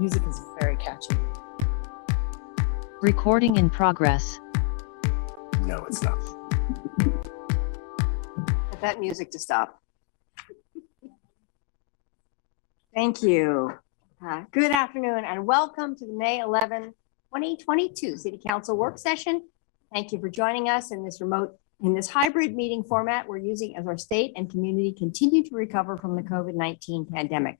Music is very catchy. Recording in progress. No, it's not. Get that music to stop. Thank you. Good afternoon and welcome to the May 11, 2022 City Council work session. Thank you for joining us in this hybrid meeting format we're using as our state and community continue to recover from the COVID-19 pandemic.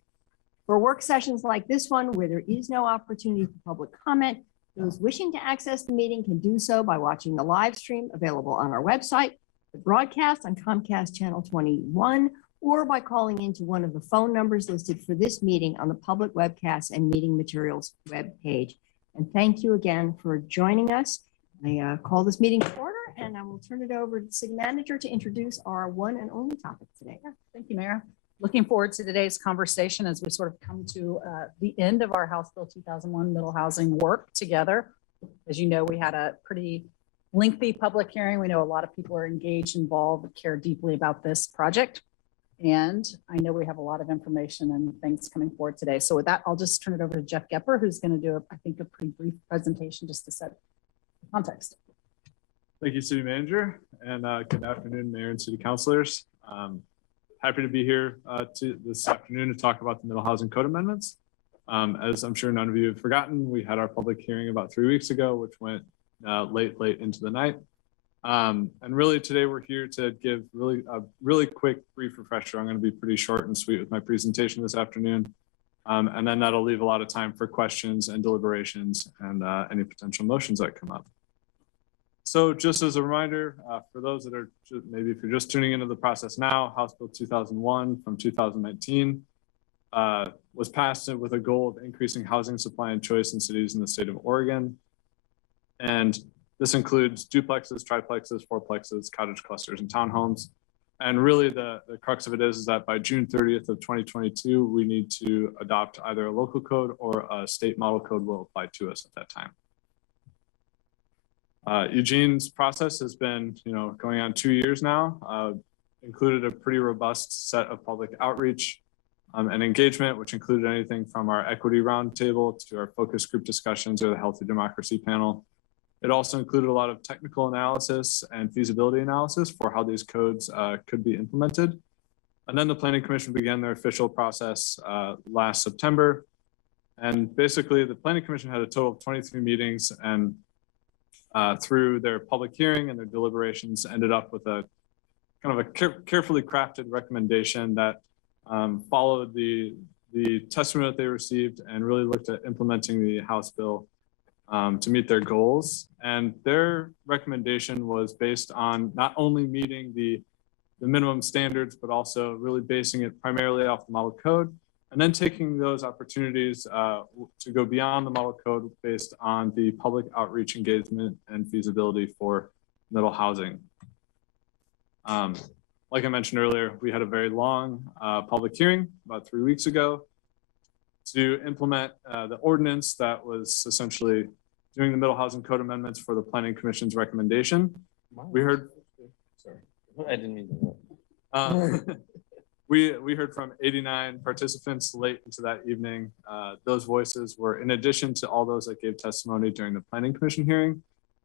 For work sessions like this one, where there is no opportunity for public comment, those wishing to access the meeting can do so by watching the live stream available on our website, the broadcast on Comcast Channel 21, or by calling into one of the phone numbers listed for this meeting on the public webcast and meeting materials web page. And thank you again for joining us. I call this meeting to order and I will turn it over to the city manager to introduce our one and only topic today. Thank you, Mayor. Looking forward to today's conversation as we sort of come to the end of our House Bill 2001 middle housing work together. As you know, we had a pretty lengthy public hearing. We know a lot of people are engaged, involved, care deeply about this project. And I know we have a lot of information and things coming forward today. So with that, I'll just turn it over to Jeff Gepper, who's going to do, I think, a pretty brief presentation just to set context. Thank you, City Manager, and good afternoon, Mayor and City Councilors. Happy to be here this afternoon to talk about the Middle Housing Code amendments. As I'm sure none of you have forgotten, we had our public hearing about 3 weeks ago, which went late into the night. And really today we're here to give a really quick brief refresher. I'm going to be pretty short and sweet with my presentation this afternoon. And then that'll leave a lot of time for questions and deliberations and any potential motions that come up. So just as a reminder, for those that are maybe if you're just tuning into the process now, House Bill 2001 from 2019 was passed with a goal of increasing housing supply and choice in cities in the state of Oregon. And this includes duplexes, triplexes, fourplexes, cottage clusters, and townhomes. And really the crux of it is that by June 30th of 2022, we need to adopt either a local code or a state model code will apply to us at that time. Eugene's process has been, going on 2 years now, included a pretty robust set of public outreach and engagement, which included anything from our equity roundtable to our focus group discussions or the Healthy Democracy panel. It also included a lot of technical analysis and feasibility analysis for how these codes could be implemented. And then the Planning Commission began their official process last September. And basically the Planning Commission had a total of 23 meetings and through their public hearing and their deliberations ended up with a kind of a carefully crafted recommendation that followed the testimony that they received and really looked at implementing the House bill to meet their goals. And their recommendation was based on not only meeting the minimum standards, but also really basing it primarily off the model code, and then taking those opportunities to go beyond the model code based on the public outreach engagement and feasibility for middle housing. Like I mentioned earlier, we had a very long public hearing about 3 weeks ago to implement the ordinance that was essentially doing the middle housing code amendments for the Planning Commission's recommendation. We heard, sorry, I didn't mean to. We heard from 89 participants late into that evening. Those voices were in addition to all those that gave testimony during the Planning Commission hearing,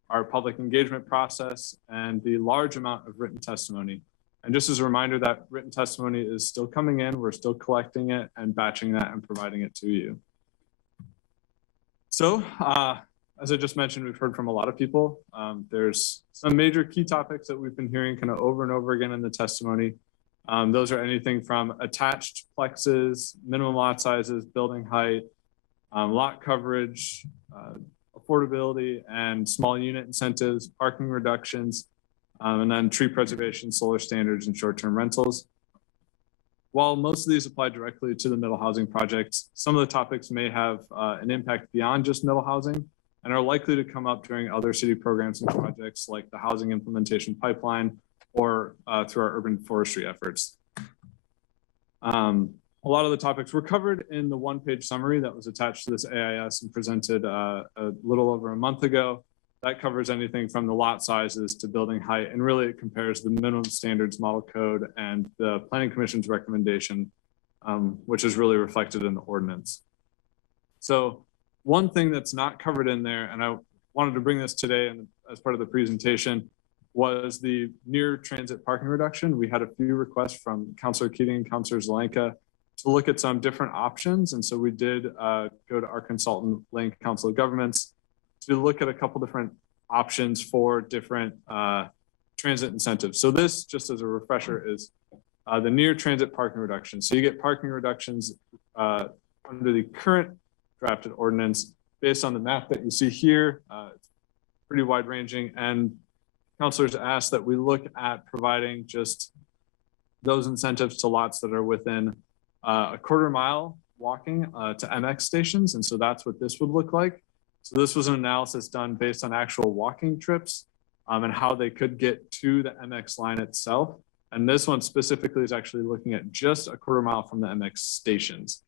our public engagement process, and the large amount of written testimony. And just as a reminder, that written testimony is still coming in. We're still collecting it and batching that and providing it to you. So as I just mentioned, we've heard from a lot of people. There's some major key topics that we've been hearing kind of over and over again in the testimony. Those are anything from attached plexes, minimum lot sizes, building height, lot coverage, affordability, and small unit incentives, parking reductions, and then tree preservation, solar standards, and short-term rentals. While most of these apply directly to the middle housing projects, some of the topics may have an impact beyond just middle housing and are likely to come up during other city programs and projects like the housing implementation pipeline or through our urban forestry efforts. A lot of the topics were covered in the one-page summary that was attached to this AIS and presented a little over a month ago. That covers anything from the lot sizes to building height, and really it compares the minimum standards model code and the Planning Commission's recommendation, which is really reflected in the ordinance. So one thing that's not covered in there, and I wanted to bring this today and as part of the presentation, was the near transit parking reduction. We had a few requests from Councilor Keating and Councilor Zelenka to look at some different options. And so we did go to our consultant, Lane Council of Governments, to look at a couple different options for different transit incentives. So this, just as a refresher, is the near transit parking reduction. So you get parking reductions under the current drafted ordinance based on the map that you see here. It's pretty wide ranging, and councilors asked that we look at providing just those incentives to lots that are within a quarter mile walking to MX stations. And so that's what this would look like. So this was an analysis done based on actual walking trips and how they could get to the MX line itself. And this one specifically is actually looking at just a quarter mile from the MX stations.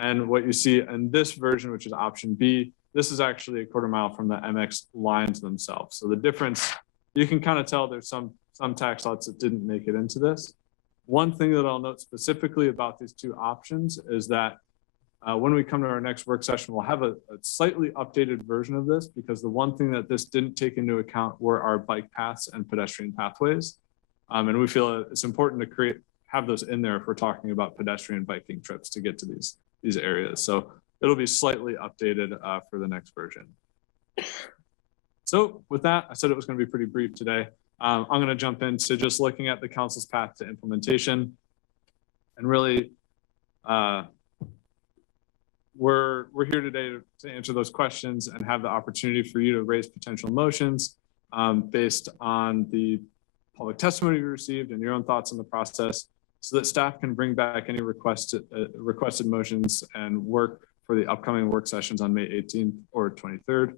And what you see in this version, which is option B, this is actually a quarter mile from the MX lines themselves. So the difference, you can kind of tell there's some tax lots that didn't make it into this. One thing that I'll note specifically about these two options is that when we come to our next work session, we'll have a slightly updated version of this, because the one thing that this didn't take into account were our bike paths and pedestrian pathways. And we feel it's important to have those in there if we're talking about pedestrian biking trips to get to these areas. So it'll be slightly updated for the next version. So with that, I said it was going to be pretty brief today. I'm going to jump into just looking at the council's path to implementation. And really, we're here today to answer those questions and have the opportunity for you to raise potential motions based on the public testimony you received and your own thoughts on the process, so that staff can bring back any requested motions and work for the upcoming work sessions on May 18th or 23rd.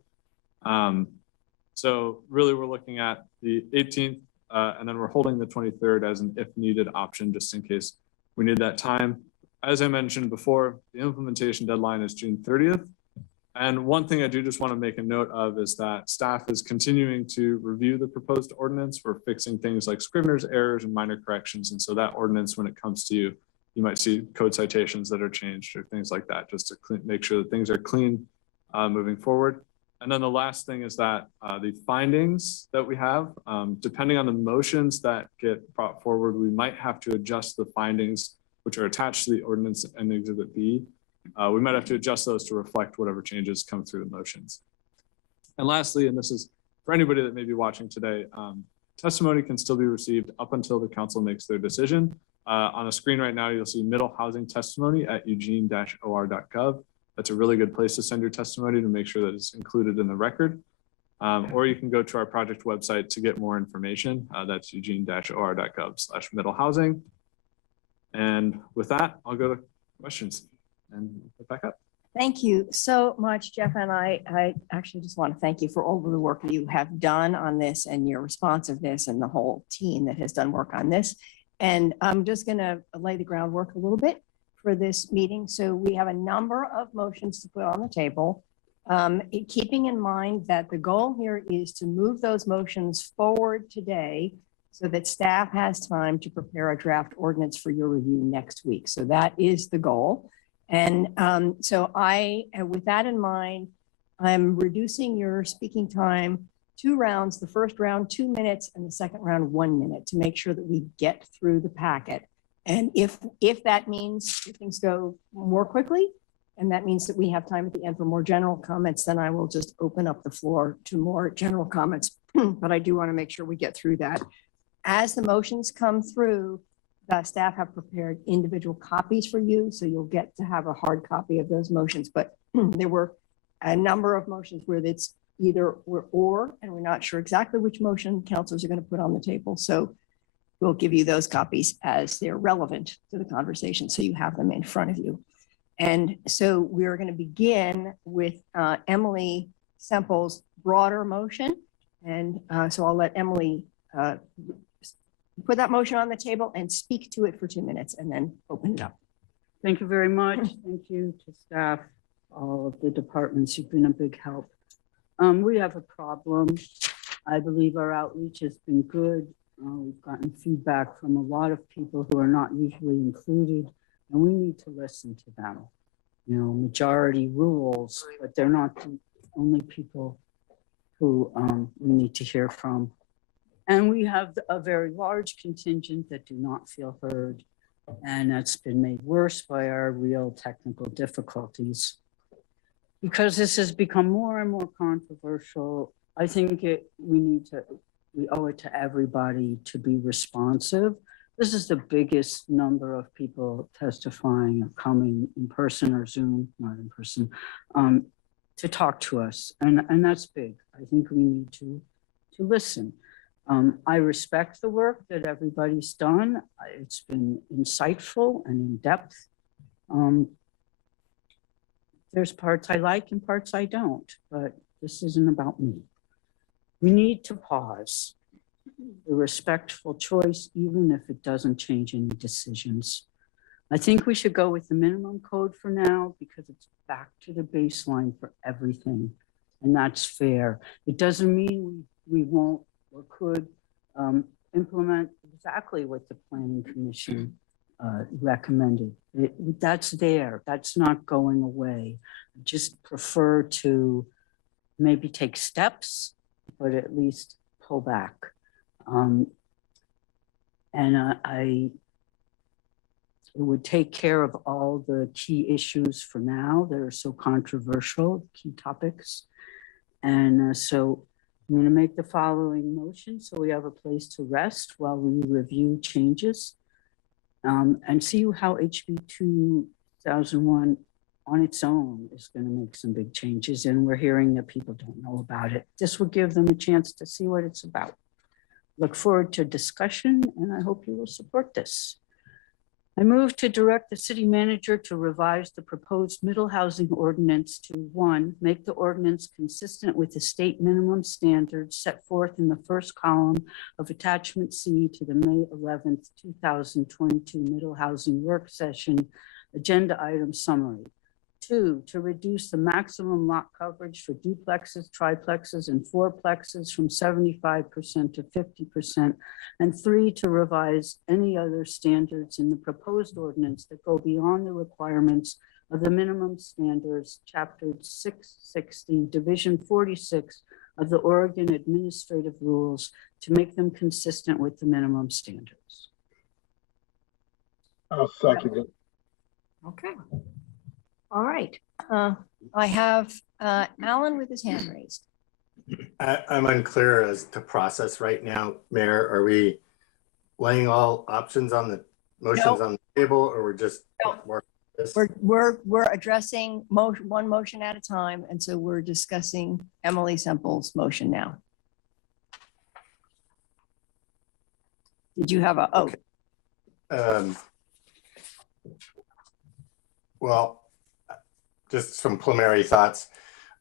So really we're looking at the 18th and then we're holding the 23rd as an if needed option, just in case we need that time. As I mentioned before, the implementation deadline is June 30th. And one thing I do just want to make a note of is that staff is continuing to review the proposed ordinance for fixing things like Scrivener's errors and minor corrections. And so that ordinance, when it comes to you, you might see code citations that are changed or things like that, just to make sure that things are clean moving forward. And then the last thing is that the findings that we have, depending on the motions that get brought forward, we might have to adjust the findings which are attached to the ordinance and Exhibit B. We might have to adjust those to reflect whatever changes come through the motions. And lastly, and this is for anybody that may be watching today, testimony can still be received up until the council makes their decision. On the screen right now, you'll see middle housing testimony at eugene-or.gov. That's a really good place to send your testimony to make sure that it's included in the record. Or you can go to our project website to get more information. That's eugene-or.gov/middle housing. And with that, I'll go to questions and put back up. Thank you so much, Jeff. And I actually just want to thank you for all of the work you have done on this and your responsiveness and the whole team that has done work on this. And I'm just going to lay the groundwork a little bit for this meeting. So we have a number of motions to put on the table, keeping in mind that the goal here is to move those motions forward today so that staff has time to prepare a draft ordinance for your review next week. So that is the goal. And so with that in mind, I'm reducing your speaking time 2 rounds, the first round 2 minutes and the second round 1 minute, to make sure that we get through the packet. And if that means if things go more quickly, and that means that we have time at the end for more general comments, then I will just open up the floor to more general comments. But I do want to make sure we get through that. As the motions come through, the staff have prepared individual copies for you, so you'll get to have a hard copy of those motions. But there were a number of motions where it's either or, and we're not sure exactly which motion councilors are going to put on the table. So we'll give you those copies as they're relevant to the conversation, so you have them in front of you. And so we're going to begin with Emily Semple's broader motion. And so I'll let Emily put that motion on the table and speak to it for 2 minutes and then open it up. Thank you very much. Thank you to staff, all of the departments. You've been a big help. We have a problem. I believe our outreach has been good. We've gotten feedback from a lot of people who are not usually included, and we need to listen to them. majority rules, but they're not the only people who we need to hear from. And we have a very large contingent that do not feel heard. And that's been made worse by our real technical difficulties. Because this has become more and more controversial, I think we owe it to everybody to be responsive. This is the biggest number of people testifying or coming in person or Zoom, not in person, to talk to us. And that's big. I think we need to listen. I respect the work that everybody's done. It's been insightful and in depth. There's parts I like and parts I don't, but this isn't about me. We need to pause. A respectful choice, even if it doesn't change any decisions. I think we should go with the minimum code for now because it's back to the baseline for everything, and that's fair. It doesn't mean we won't or could implement exactly what the Planning Commission recommended. That's there, that's not going away. I just prefer to maybe take steps, but at least pull back. It would take care of all the key issues for now that are so controversial, key topics. And so I'm going to make the following motion so we have a place to rest while we review changes and see how HB 2001 on its own is going to make some big changes. And we're hearing that people don't know about it. This will give them a chance to see what it's about. Look forward to discussion, and I hope you will support this. I move to direct the city manager to revise the proposed middle housing ordinance to 1, make the ordinance consistent with the state minimum standards set forth in the first column of attachment C to the May 11th, 2022 middle housing work session agenda item summary. 2, to reduce the maximum lot coverage for duplexes, triplexes, and fourplexes from 75% to 50%. And 3, to revise any other standards in the proposed ordinance that go beyond the requirements of the minimum standards, Chapter 660, Division 46 of the Oregon Administrative Rules to make them consistent with the minimum standards. I'll second it. Okay. All right. I have Alan with his hand raised. I'm unclear as to process right now, Mayor. Are we laying all options on the motions on the table, or we're just working this? We're addressing one motion at a time, and so we're discussing Emily Semple's motion now. Did you have a Well, just some preliminary thoughts.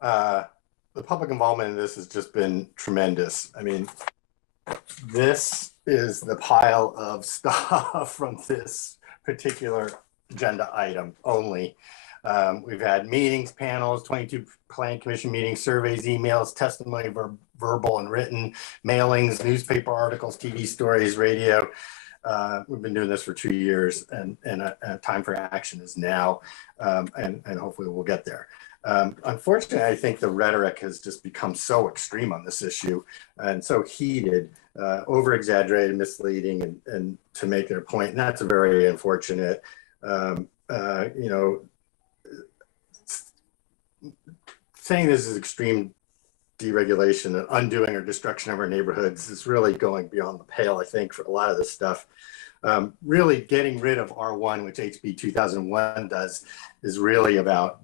The public involvement in this has just been tremendous. I mean, this is the pile of stuff from this particular agenda item only. We've had meetings, panels, 22 Planning Commission meetings, surveys, emails, testimony, verbal and written, mailings, newspaper articles, TV stories, radio. We've been doing this for 2 years, and time for action is now, and hopefully we'll get there. Unfortunately, I think the rhetoric has just become so extreme on this issue and so heated, over-exaggerated, misleading, and to make their point, and that's very unfortunate. Saying this is extreme deregulation and undoing or destruction of our neighborhoods is really going beyond the pale, I think, for a lot of this stuff. Really getting rid of R1, which HB 2001 does, is really about,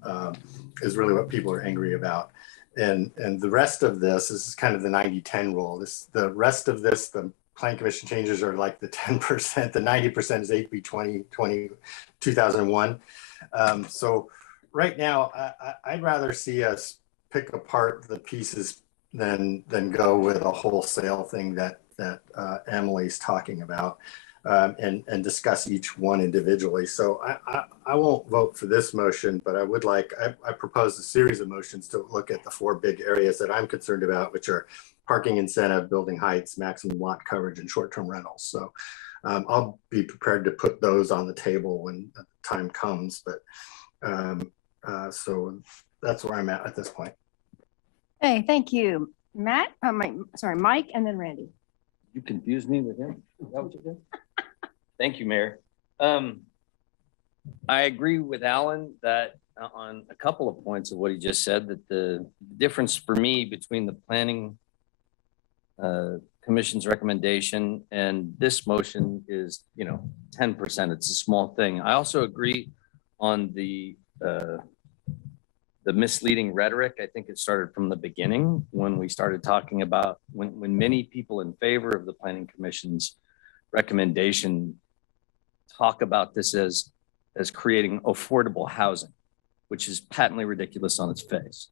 is really what people are angry about. And the rest of this is kind of the 90-10 rule. The rest of this, the Planning Commission changes are like the 10%, the 90% is HB 2001. So right now, I'd rather see us pick apart the pieces than go with a wholesale thing that Emily's talking about, and discuss each one individually. So I won't vote for this motion, but I propose a series of motions to look at the 4 big areas that I'm concerned about, which are parking incentive, building heights, maximum lot coverage, and short-term rentals. So I'll be prepared to put those on the table when the time comes, but So that's where I'm at this point. Hey, thank you, Matt. Mike, and then Randy. You confused me with him? Is that what you did? Thank you, Mayor. I agree with Alan that on a couple of points of what he just said, that the difference for me between the Planning Commission's recommendation and this motion is, 10%. It's a small thing. I also agree on the misleading rhetoric. I think it started from the beginning when we started talking about when many people in favor of the Planning Commission's recommendation talk about this as creating affordable housing, which is patently ridiculous on its face.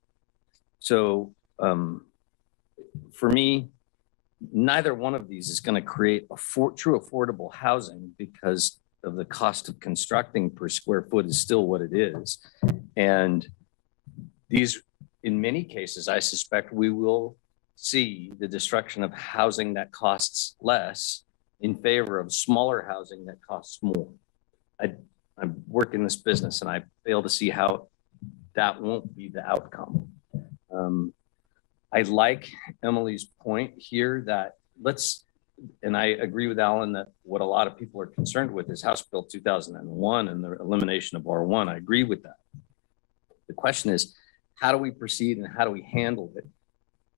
So for me, neither one of these is going to create true affordable housing because of the cost of constructing per square foot is still what it is. And these, in many cases, I suspect we will see the destruction of housing that costs less in favor of smaller housing that costs more. I work in this business and I fail to see how that won't be the outcome. I like Emily's point here that and I agree with Alan that what a lot of people are concerned with is House Bill 2001 and the elimination of R1. I agree with that. The question is, how do we proceed and how do we handle it?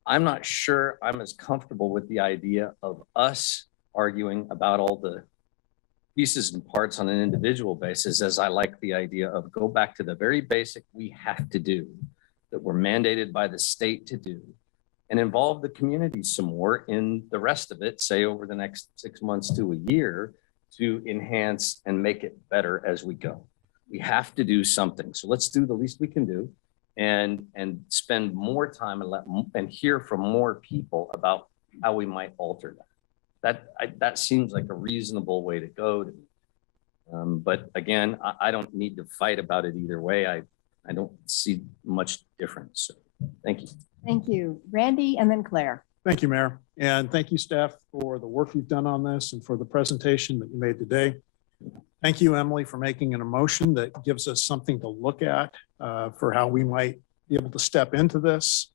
I'm not sure I'm as comfortable with the idea of us arguing about all the pieces and parts on an individual basis as I like the idea of go back to the very basic we have to do that we're mandated by the state to do and involve the community some more in the rest of it, say over the next 6 months to a year, to enhance and make it better as we go. We have to do something. So let's do the least we can do and spend more time and hear from more people about how we might alter that. That seems like a reasonable way to go to me. But again, I don't need to fight about it either way. I don't see much difference. So thank you. Thank you, Randy, and then Claire. Thank you, Mayor. And thank you, staff, for the work you've done on this and for the presentation that you made today. Thank you, Emily, for making an motion that gives us something to look at for how we might be able to step into this.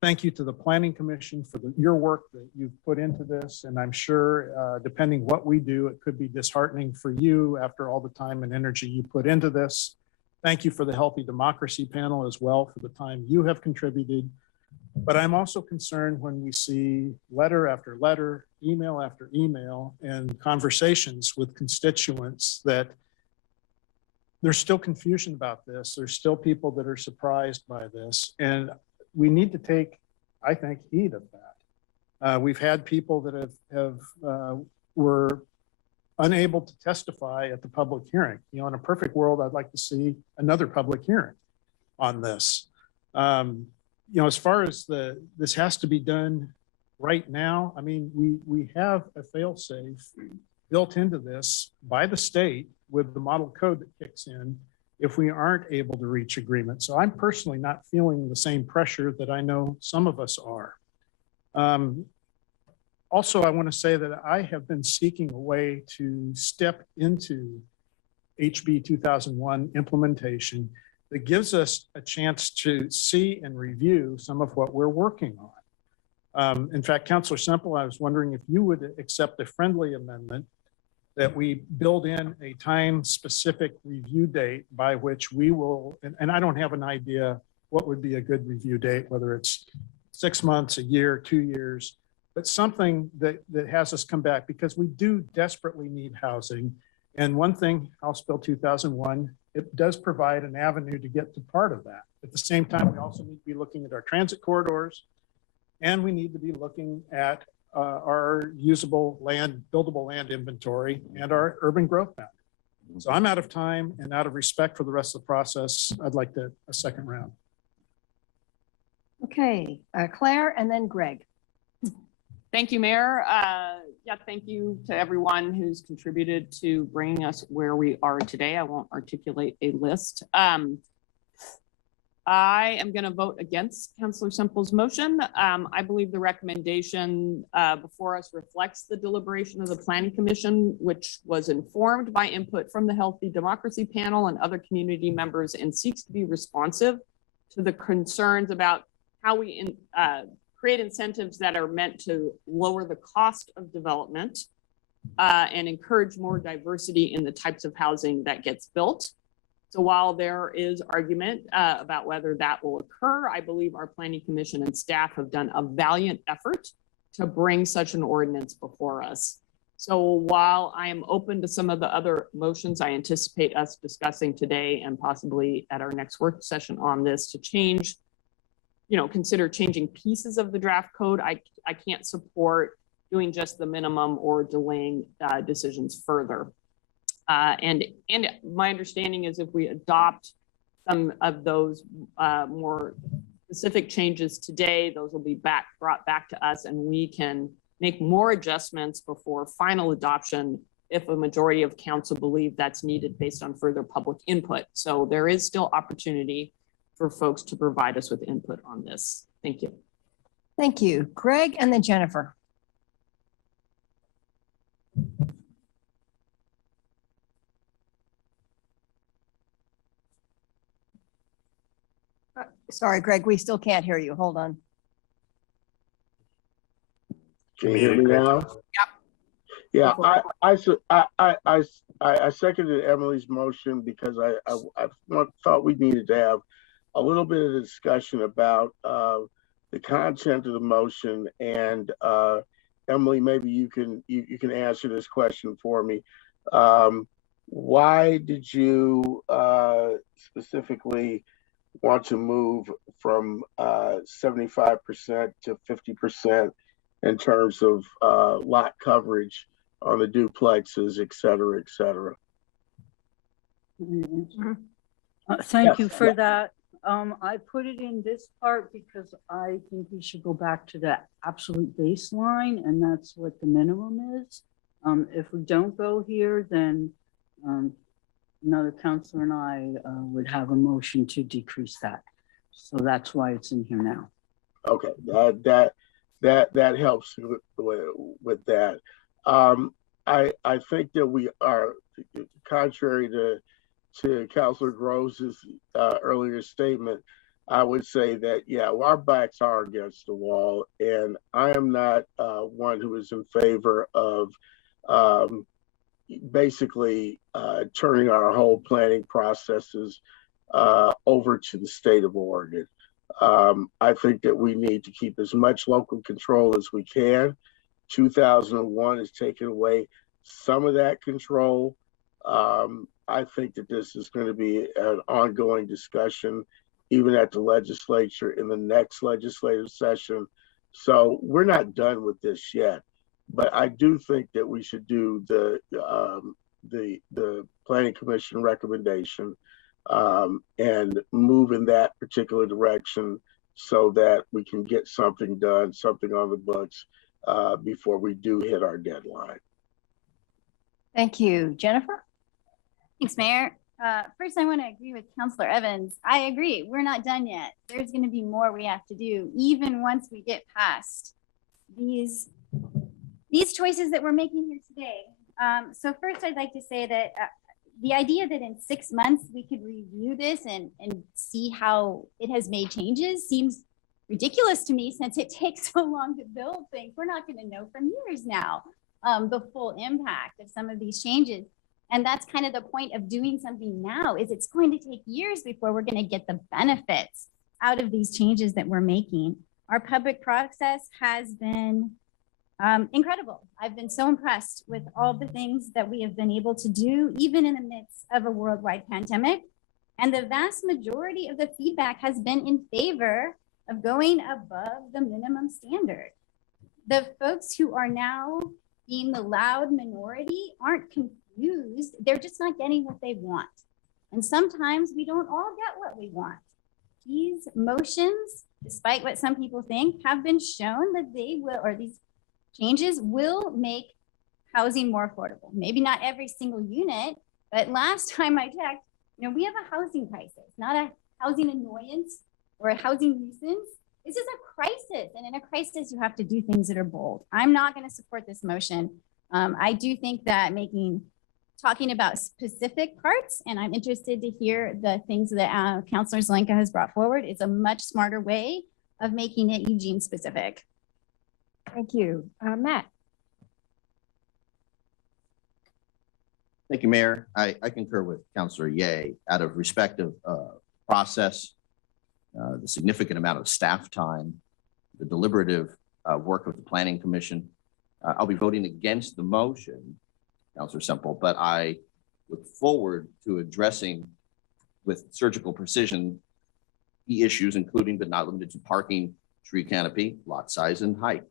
Thank you to the Planning Commission for your work that you've put into this. And I'm sure depending what we do, it could be disheartening for you after all the time and energy you put into this. Thank you for the Healthy Democracy panel as well for the time you have contributed. But I'm also concerned when we see letter after letter, email after email, and conversations with constituents that there's still confusion about this. There's still people that are surprised by this. And we need to take, I think, heed of that. We've had people that were unable to testify at the public hearing. In a perfect world, I'd like to see another public hearing on this. As far as this has to be done right now, I mean, we have a fail-safe built into this by the state with the model code that kicks in if we aren't able to reach agreement. So I'm personally not feeling the same pressure that I know some of us are. Also, I want to say that I have been seeking a way to step into HB 2001 implementation that gives us a chance to see and review some of what we're working on. In fact, Councilor Semple, I was wondering if you would accept a friendly amendment that we build in a time-specific review date by which we will, and I don't have an idea what would be a good review date, whether it's 6 months, a year, 2 years, but something that has us come back because we do desperately need housing. And one thing, House Bill 2001, it does provide an avenue to get to part of that. At the same time, we also need to be looking at our transit corridors, and we need to be looking at our usable land, buildable land inventory, and our urban growth map. So I'm out of time, and out of respect for the rest of the process, I'd like a second round. Okay, Claire, and then Greg. Thank you, Mayor. Thank you to everyone who's contributed to bringing us where we are today. I won't articulate a list. I am going to vote against Councilor Semple's motion. I believe the recommendation before us reflects the deliberation of the Planning Commission, which was informed by input from the Healthy Democracy Panel and other community members, and seeks to be responsive to the concerns about how we create incentives that are meant to lower the cost of development and encourage more diversity in the types of housing that gets built. So while there is argument about whether that will occur, I believe our Planning Commission and staff have done a valiant effort to bring such an ordinance before us. So while I am open to some of the other motions I anticipate us discussing today and possibly at our next work session on this to change, consider changing pieces of the draft code, I can't support doing just the minimum or delaying decisions further. And my understanding is if we adopt some of those more specific changes today, those will be brought back to us, and we can make more adjustments before final adoption if a majority of council believe that's needed based on further public input. So there is still opportunity for folks to provide us with input on this. Thank you. Thank you. Greg and then Jennifer. Sorry, Greg, we still can't hear you. Hold on. Can you hear me now? Yeah, I seconded Emily's motion because I thought we needed to have a little bit of discussion about the content of the motion. And Emily, maybe you can answer this question for me. Why did you specifically want to move from 75% to 50% in terms of lot coverage on the duplexes, et cetera, et cetera? Thank you for that. I put it in this part because I think we should go back to the absolute baseline, and that's what the minimum is. If we don't go here, then another counselor and I would have a motion to decrease that. So that's why it's in here now. Okay, that helps with that. I think that we are, contrary to Councilor Grove's earlier statement, I would say that, yeah, our backs are against the wall, and I am not one who is in favor of basically turning our whole planning processes over to the state of Oregon. I think that we need to keep as much local control as we can. 2001 has taken away some of that control. I think that this is going to be an ongoing discussion, even at the legislature in the next legislative session. So we're not done with this yet, but I do think that we should do the Planning Commission recommendation and move in that particular direction so that we can get something done, something on the books before we do hit our deadline. Thank you. Jennifer? Thanks, Mayor. First, I want to agree with Councilor Evans. I agree. We're not done yet. There's going to be more we have to do, even once we get past these choices that we're making here today. So first, I'd like to say that the idea that in 6 months we could review this and see how it has made changes seems ridiculous to me, since it takes so long to build things. We're not going to know for years now the full impact of some of these changes. And that's kind of the point of doing something now, is it's going to take years before we're going to get the benefits out of these changes that we're making. Our public process has been incredible. I've been so impressed with all the things that we have been able to do, even in the midst of a worldwide pandemic. And the vast majority of the feedback has been in favor of going above the minimum standard. The folks who are now being the loud minority aren't confused. They're just not getting what they want. And sometimes we don't all get what we want. These motions, despite what some people think, have been shown that they will, or these changes will make housing more affordable. Maybe not every single unit, but last time I checked, we have a housing crisis, not housing annoyance or a housing nuisance. This is a crisis, and in a crisis, you have to do things that are bold. I'm not going to support this motion. I do think that talking about specific parts, and I'm interested to hear the things that Councilor Zelenka has brought forward, is a much smarter way of making it Eugene specific. Thank you. Matt? Thank you, Mayor. I concur with Councilor Ye. Out of respect of process, the significant amount of staff time, the deliberative work of the Planning Commission, I'll be voting against the motion, Councilor Semple, but I look forward to addressing with surgical precision key issues, including but not limited to parking, tree canopy, lot size, and height.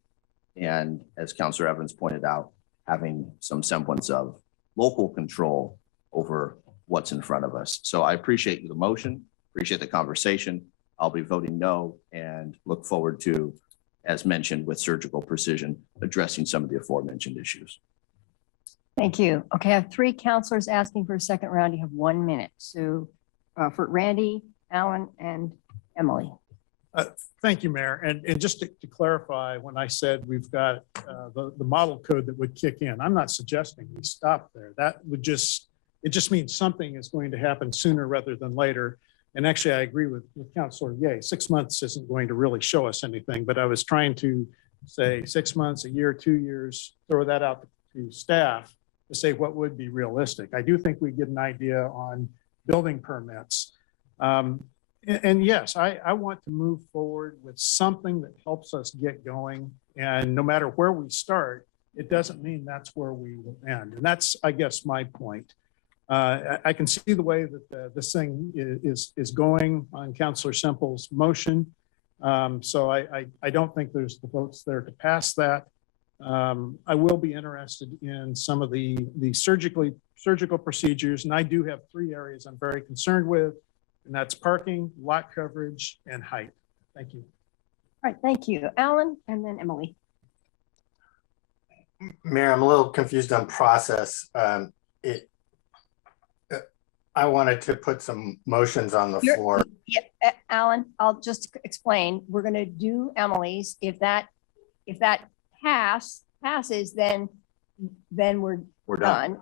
And as Councilor Evans pointed out, having some semblance of local control over what's in front of us. So I appreciate the motion, appreciate the conversation. I'll be voting no and look forward to, as mentioned, with surgical precision, addressing some of the aforementioned issues. Thank you. Okay, I have 3 counselors asking for a second round. You have 1 minute. So for Randy, Alan, and Emily. Thank you, Mayor. And just to clarify, when I said we've got the model code that would kick in, I'm not suggesting we stop there. That would it just means something is going to happen sooner rather than later. And actually, I agree with Councilor Ye. 6 months isn't going to really show us anything, but I was trying to say 6 months, a year, 2 years, throw that out to staff to say what would be realistic. I do think we get an idea on building permits. And yes, I want to move forward with something that helps us get going. And no matter where we start, it doesn't mean that's where we will end. And that's, I guess, my point. I can see the way that this thing is going on Councilor Semple's motion. So I don't think there's the votes there to pass that. I will be interested in some of the surgical procedures, and I do have 3 areas I'm very concerned with, and that's parking, lot coverage, and height. Thank you. All right, thank you. Alan, and then Emily. Mayor, I'm a little confused on process. I wanted to put some motions on the floor. Yeah, Alan, I'll just explain. We're going to do Emily's. If that passes, then we're done.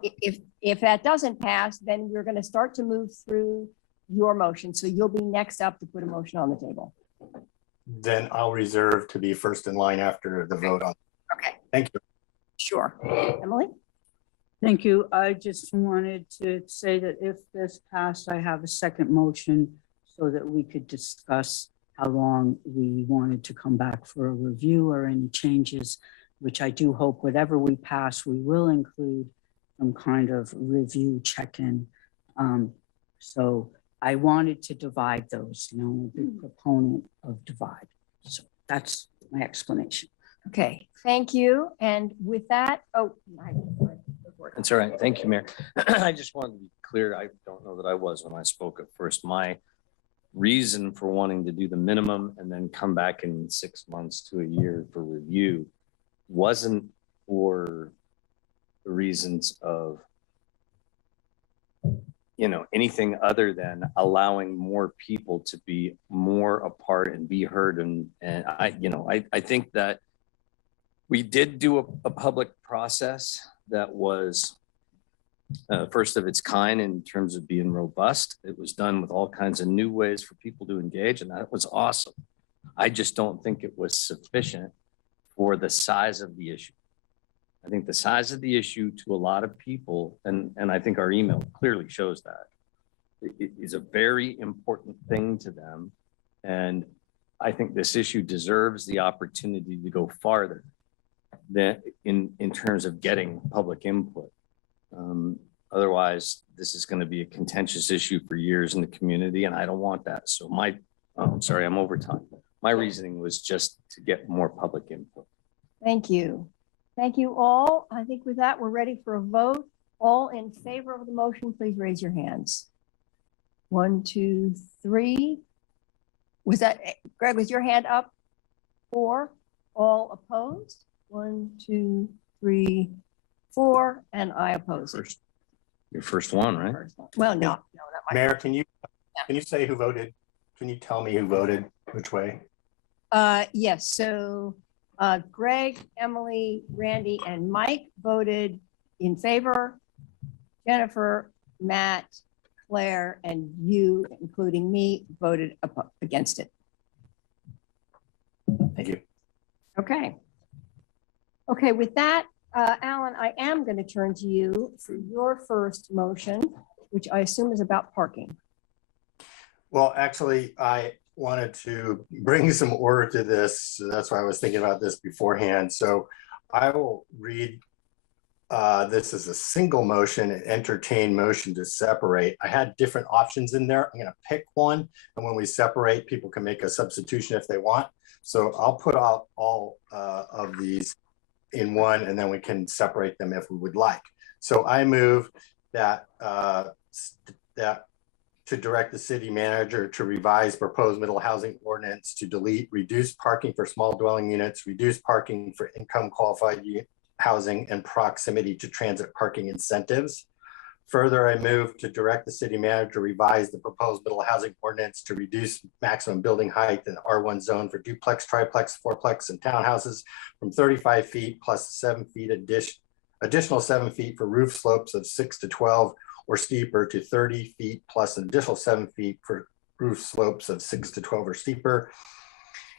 If that doesn't pass, then we're going to start to move through your motion. So you'll be next up to put a motion on the table. Then I'll reserve to be first in line after the vote on. Okay. Thank you. Sure. Emily? Thank you. I just wanted to say that if this passed, I have a second motion so that we could discuss how long we wanted to come back for a review or any changes, which I do hope whatever we pass, we will include some kind of review check-in. So I wanted to divide those, I'm a big proponent of divide. So that's my explanation. Okay, thank you. And with that, That's all right. Thank you, Mayor. I just wanted to be clear. I don't know that I was when I spoke at first. My reason for wanting to do the minimum and then come back in 6 months to a year for review wasn't for the reasons of, anything other than allowing more people to be more a part and be heard. And I think that we did do a public process that was first of its kind in terms of being robust. It was done with all kinds of new ways for people to engage, and that was awesome. I just don't think it was sufficient for the size of the issue. I think the size of the issue to a lot of people, and I think our email clearly shows that, it is a very important thing to them. And I think this issue deserves the opportunity to go farther than in terms of getting public input. Otherwise, this is going to be a contentious issue for years in the community, and I don't want that. So I'm sorry, I'm over time. My reasoning was just to get more public input. Thank you. Thank you all. I think with that, we're ready for a vote. All in favor of the motion, please raise your hands. 1, 2, 3. Was that, Greg, was your hand up? 4. All opposed? 1, 2, 3, 4, and I oppose. Your first one, right? Well, no, not my. Mayor, can you say who voted can you tell me who voted which way? Yes, so Greg, Emily, Randy, and Mike voted in favor. Jennifer, Matt, Claire, and you, including me, voted against it. Thank you. Okay. Okay, with that, Alan, I am going to turn to you for your first motion, which I assume is about parking. Well, actually, I wanted to bring some order to this. So that's why I was thinking about this beforehand. So I will read this as a single motion and entertain motion to separate. I had different options in there. I'm going to pick one. And when we separate, people can make a substitution if they want. So I'll put out all of these in one, and then we can separate them if we would like. So I move that to direct the city manager to revise proposed middle housing ordinance to delete reduced parking for small dwelling units, reduced parking for income qualified housing, and proximity to transit parking incentives. Further, I move to direct the city manager to revise the proposed middle housing ordinance to reduce maximum building height in the R1 zone for duplex, triplex, fourplex, and townhouses from 35 feet plus 7 feet additional 7 feet for roof slopes of 6 to 12 or steeper to 30 feet plus an additional 7 feet for roof slopes of 6 to 12 or steeper.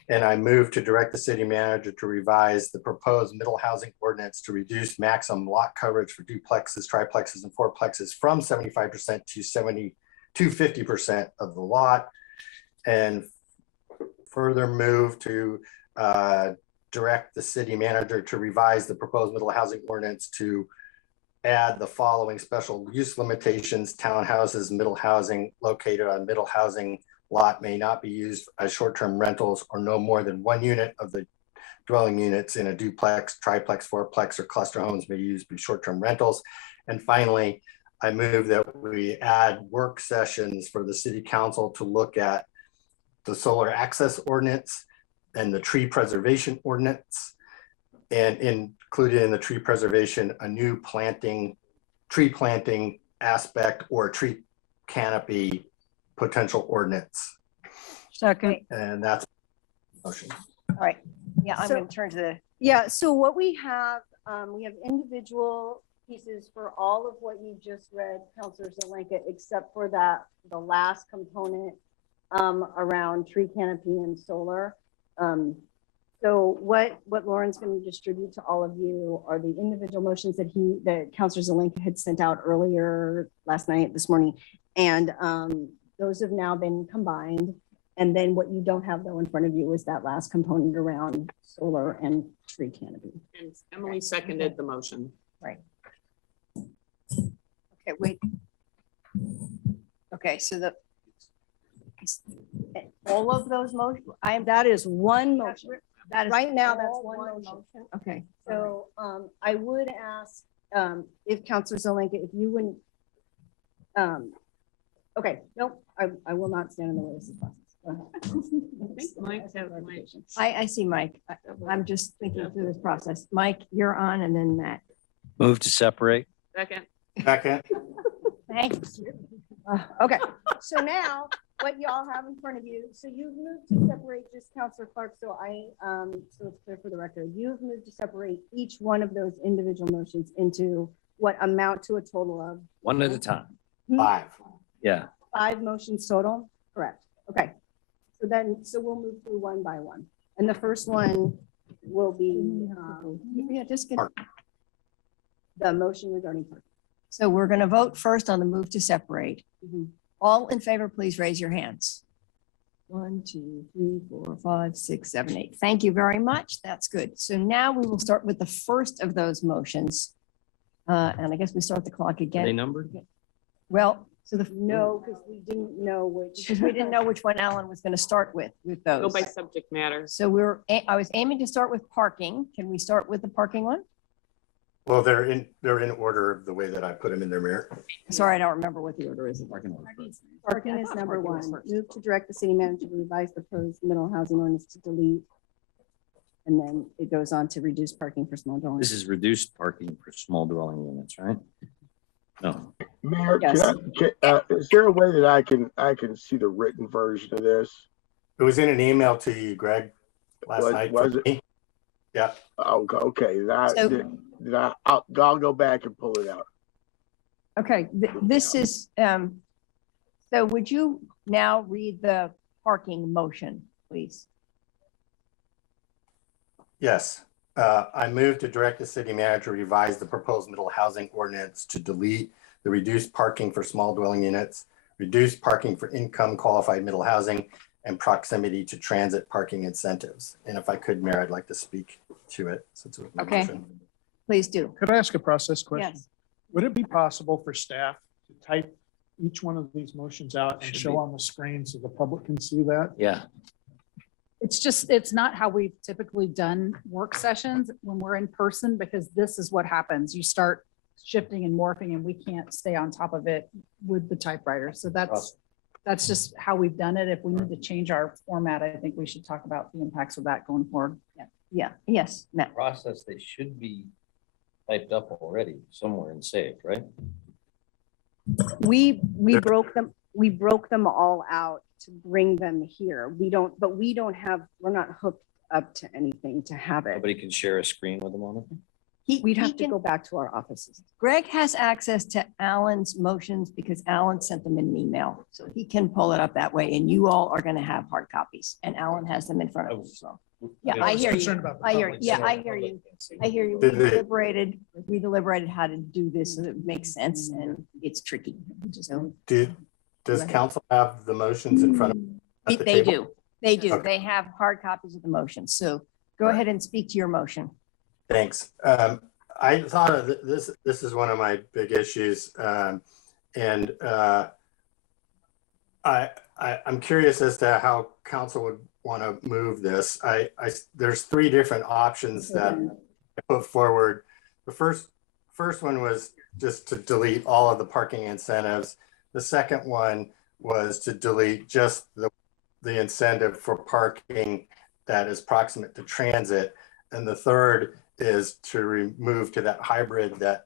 And I move to direct the city manager to revise the proposed middle housing ordinance to reduce maximum lot coverage for duplexes, triplexes, and fourplexes from 75% to 50% of the lot. And further move to direct the city manager to revise the proposed middle housing ordinance to add the following special use limitations: townhouses, middle housing located on middle housing lot may not be used as short-term rentals, or no more than one unit of the dwelling units in a duplex, triplex, fourplex, or cluster homes may be used as short-term rentals. And finally, I move that we add work sessions for the city council to look at the solar access ordinance and the tree preservation ordinance, and included in the tree preservation, a new tree planting aspect or tree canopy potential ordinance. Second. And that's motion. All right. Yeah, I'm So- going to turn to the, Yeah, so what we have individual pieces for all of what you just read, Counselor Zelenka, except for the last component around tree canopy and solar. So what Lauren's going to distribute to all of you are the individual motions that Counselor Zelenka had sent out earlier last night, this morning. And those have now been combined. And then what you don't have though in front of you is that last component around solar and tree canopy. And Emily seconded the motion. right. Okay, wait. Okay, so all of those motions, That is one motion. that is. Right now, that's all one motion. Okay. So I would ask if Counselor Zelenka, if you wouldn't, okay, nope, I will not stand in the way of this process. Go ahead. Mike has Mike. I see Mike. I'm just thinking through this process. Mike, you're on, and then Matt. Move to separate. Second. Second. Thanks. Okay, so now what y'all have in front of you, so you've moved to separate just Counselor Clark, so so it's clear for the record, you've moved to separate each one of those individual motions into what amount to a total of One at a time. 5. Yeah. 5 motions total? Correct. Okay. So we'll move through one by one. And the first one will be Yeah, just get. the motion regarding parking. So we're going to vote first on the move to separate. Mhm. All in favor, please raise your hands. 1, 2, 3, 4, 5, 6, 7, 8. Thank you very much. That's good. So now we will start with the first of those motions. And I guess we start the clock Are they again. numbered? Well, so No, because we didn't know which. because we didn't know which one Alan was going to start with Go those. by subject matter. So I was aiming to start with parking. Can we start with the parking one? Well, they're in order of the way that I put them in their mirror. Sorry, I don't remember what the order is. Parking is number one. Move to direct the city manager to revise the proposed middle housing ordinance to delete. And then it goes on to reduce parking for small dwellings. This is reduced parking for small dwelling units, right? No. Mayor, Yes. is there a way that I can see the written version of this? It was in an email to you, Greg, last night. Was it? Me. Yeah. Oh, okay. I'll go back and pull it out. Okay, this is, so would you now read the parking motion, please? Yes. I move to direct the city manager to revise the proposed middle housing ordinance to delete the reduced parking for small dwelling units, reduced parking for income qualified middle housing, and proximity to transit parking incentives. And if I could, Mayor, I'd like to speak to it since it was my Okay. motion. Please do. Could I ask a process question? Yes. Would it be possible for staff to type each one of these motions out and Should show be. on the screen so the public can see that? Yeah. It's not how we've typically done work sessions when we're in person, because this is what happens. You start shifting and morphing and we can't stay on top of it with the typewriter. So that's just how we've done it. If we need to change our format, I think we should talk about the impacts of that going forward. Yeah, yes, Matt. Process, they should be typed up already somewhere and saved, right? We broke them all out to bring them here. We're not hooked up to anything to have it. Nobody can share a screen with them on it. We'd have to go back to our offices. Greg has access to Alan's motions because Alan sent them in an email. So he can pull it up that way and you all are going to have hard copies and Alan has them in front of him. So, yeah, I hear you. Concerned about the I hear, public, yeah, so I the hear public you. can see. I hear you. Did they- We deliberated how to do this so that it makes sense and it's tricky. So Does council have the motions in front of? at the they table? do. They do. Okay. They have hard copies of the motion. So go ahead and speak to your motion. Thanks. I thought of this is one of my big issues. And I'm curious as to how council would want to move this. There's three different options that I put forward. The first one was just to delete all of the parking incentives. The second one was to delete just the incentive for parking that is proximate to transit. And the third is to remove to that hybrid that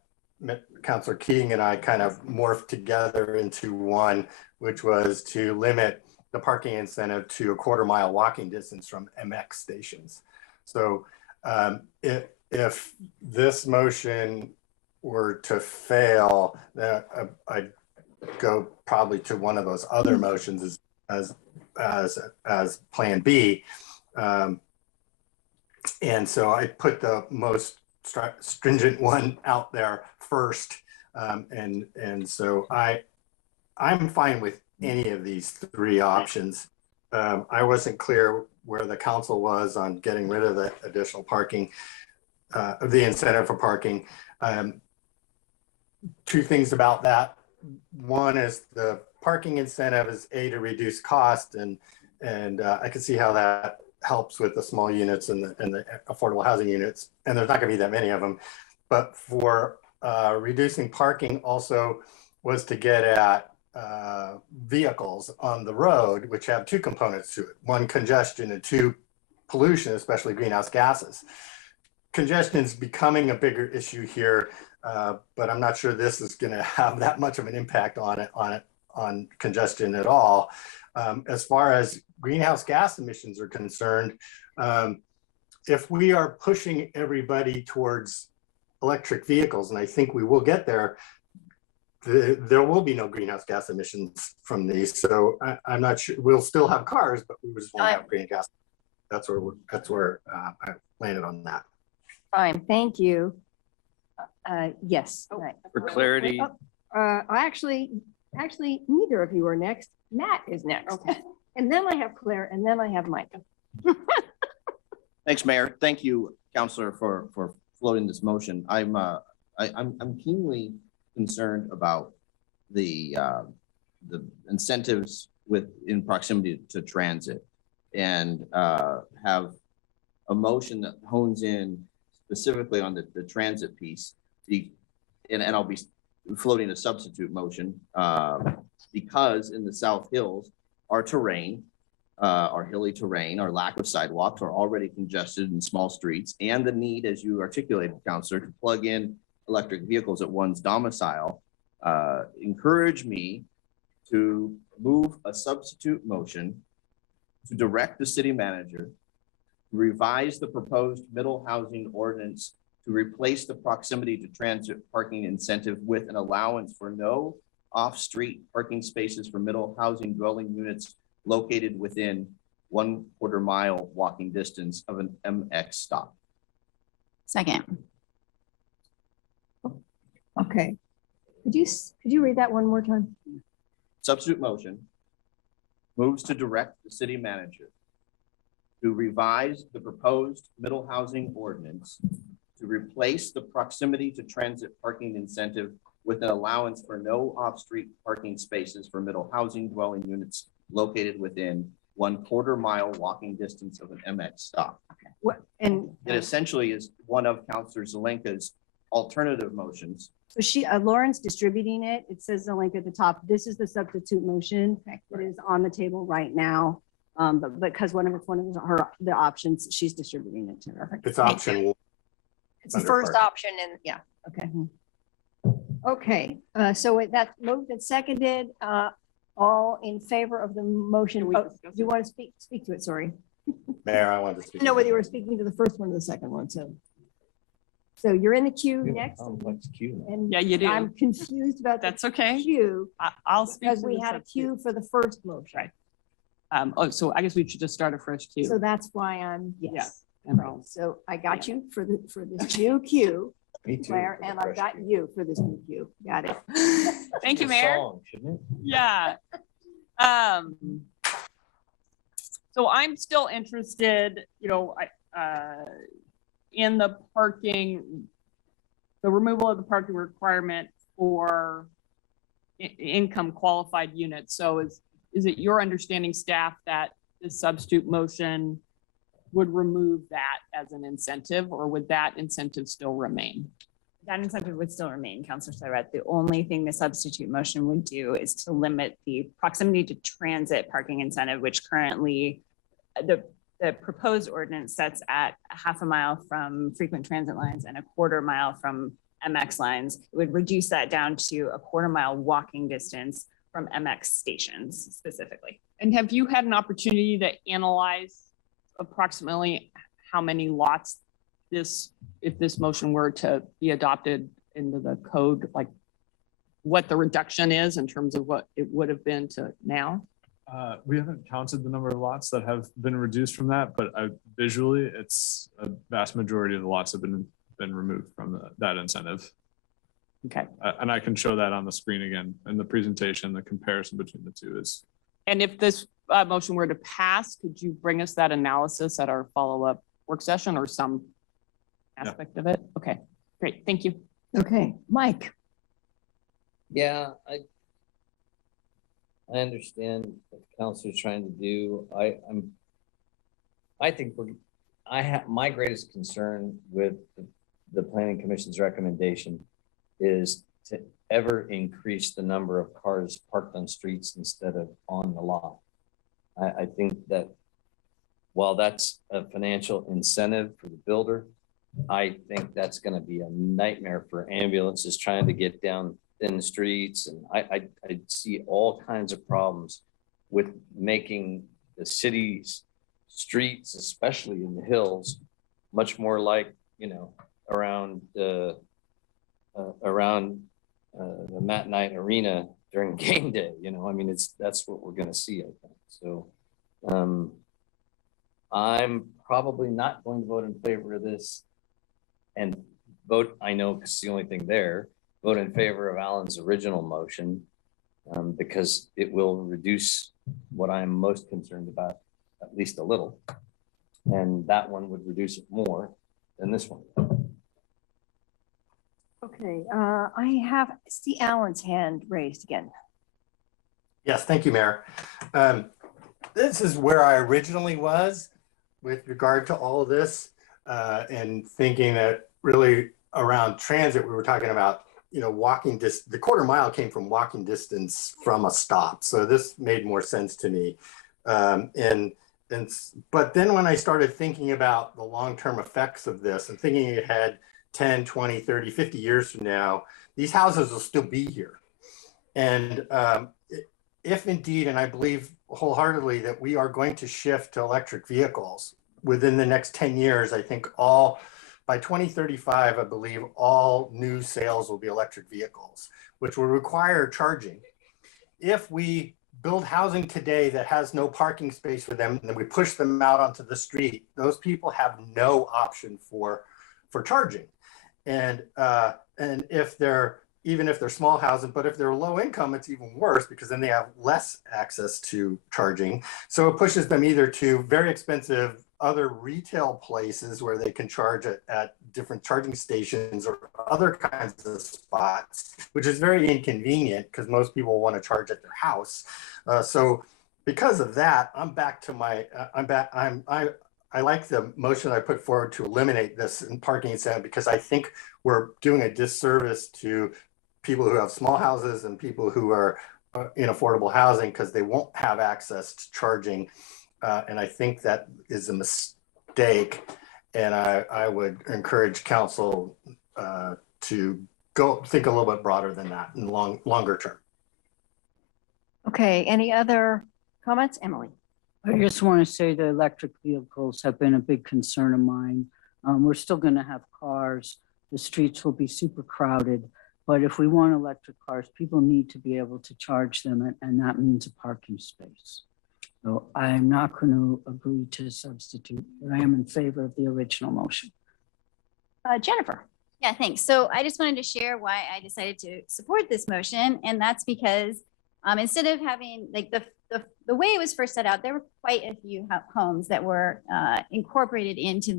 Councilor Keating and I kind of morphed together into one, which was to limit the parking incentive to a 1/4 mile walking distance from MX stations. So if this motion were to fail, then I'd go probably to one of those other motions as Plan B. And so I put the most stringent one out there first. And so I'm fine with any of these three options. I wasn't clear where the council was on getting rid of the additional parking, the incentive for parking. Two things about that. One is the parking incentive is to reduce cost, and I can see how that helps with the small units and the affordable housing units, and there's not going to be that many of them. But for reducing parking also was to get at vehicles on the road, which have two components to it: one, congestion, and two, pollution, especially greenhouse gases. Congestion is becoming a bigger issue here, but I'm not sure this is going to have that much of an impact on congestion at all. As far as greenhouse gas emissions are concerned, if we are pushing everybody towards electric vehicles, and I think we will get there, there will be no greenhouse gas emissions from these. So I'm not sure. We'll still have cars, but we just won't have greenhouse gas. That's where I landed on that. Fine, thank you. Yes. Right. For clarity, Actually, neither of you are next. Matt is next. Okay. And then I have Claire, and then I have Mike. Thanks, Mayor. Thank you, Counselor, for floating this motion. I'm keenly concerned about the incentives in proximity to transit, and have a motion that hones in specifically on the transit piece. And I'll be floating a substitute motion because in the South Hills, our terrain, our hilly terrain, our lack of sidewalks are already congested in small streets, and the need, as you articulated, Counselor, to plug in electric vehicles at one's domicile encourage me to move a substitute motion to direct the city manager to revise the proposed middle housing ordinance to replace the proximity to transit parking incentive with an allowance for no off-street parking spaces for middle housing dwelling units located within 1/4 mile walking distance of an MX stop. Second. Okay. Could you read that one more time? Substitute motion moves to direct the city manager to revise the proposed middle housing ordinance to replace the proximity to transit parking incentive with an allowance for no off-street parking spaces for middle housing dwelling units located within 1/4 mile walking distance of an MX stop. What, and It essentially is one of Councilor Zelenka's alternative motions. So Lauren's distributing it. It says the link at the top. This is the substitute motion that is on the table right now. But because one of the options, she's distributing it to her. It's option one. it's the Under first park. option and yeah, okay. Okay, so that moved and seconded, all in favor of the motion. Can we Oh, discuss do you it? want to speak to it? Sorry. Mayor, I wanted to I speak. didn't know whether you were speaking to the first one or the second one, so. So you're in the queue next. What's cute? And Yeah, you do. I'm confused about the That's okay. queue I'll speak because to we the had a substitute. queue for the first motion. Right. Oh, so I guess we should just start a fresh queue. So that's why I'm, Yeah. yes. And Right. I'll- So I got you for this new queue, Me too. Claire, and I've got you for this new queue. Got it. Thank you, It's a Mayor. song, shouldn't it? Yeah. So I'm still interested, in the parking, the removal of the parking requirement for income qualified units. So is it your understanding, staff, that the substitute motion would remove that as an incentive, or would that incentive still remain? That incentive would still remain, Counselor Surratt. The only thing the substitute motion would do is to limit the proximity to transit parking incentive, which currently the proposed ordinance sets at 1/2 mile from frequent transit lines and 1/4 mile from MX lines. It would reduce that down to 1/4 mile walking distance from MX stations specifically. And have you had an opportunity to analyze approximately how many lots if this motion were to be adopted into the code, like what the reduction is in terms of what it would have been to now? We haven't counted the number of lots that have been reduced from that, but visually, it's a vast majority of the lots have been removed from that incentive. Okay. And I can show that on the screen again in the presentation. The comparison between the two is. And if this motion were to pass, could you bring us that analysis at our follow-up work session or some aspect of it? Okay, great. Thank you. Okay, Mike. Yeah, I understand what the councilor's trying to do. I think my greatest concern with the planning commission's recommendation is to ever increase the number of cars parked on streets instead of on the lot. I think that while that's a financial incentive for the builder, I think that's going to be a nightmare for ambulances trying to get down thin streets. And I see all kinds of problems with making the city's streets, especially in the hills, much more like, around the Matt Night Arena during game day. That's what we're going to see, I think. So I'm probably not going to vote in favor of this and vote, I know, because it's the only thing there, vote in favor of Alan's original motion because it will reduce what I'm most concerned about, at least a little. And that one would reduce it more than this one. Okay, I see Alan's hand raised again. Yes, thank you, Mayor. This is where I originally was with regard to all of this and thinking that really around transit, we were talking about, walking distance. The 1/4 mile came from walking distance from a stop. So this made more sense to me. But then when I started thinking about the long-term effects of this and thinking ahead 10, 20, 30, 50 years from now, these houses will still be here. And if indeed, and I believe wholeheartedly that we are going to shift to electric vehicles within the next 10 years, I think by 2035, I believe all new sales will be electric vehicles, which will require charging. If we build housing today that has no parking space for them, and then we push them out onto the street, those people have no option for charging. And even if they're small houses, but if they're low income, it's even worse because then they have less access to charging. So it pushes them either to very expensive other retail places where they can charge at different charging stations or other kinds of spots, which is very inconvenient because most people want to charge at their house. So because of that, I'm back to my, I like the motion I put forward to eliminate this in parking incentive because I think we're doing a disservice to people who have small houses and people who are in affordable housing because they won't have access to charging. And I think that is a mistake. And I would encourage council to go think a little bit broader than that in longer term. Okay, any other comments? Emily? I just want to say the electric vehicles have been a big concern of mine. We're still going to have cars. The streets will be super crowded. But if we want electric cars, people need to be able to charge them, and that means a parking space. So I'm not going to agree to substitute, but I am in favor of the original motion. Jennifer? Yeah, thanks. So I just wanted to share why I decided to support this motion. And that's because instead of having like the way it was first set out, there were quite a few homes that were incorporated into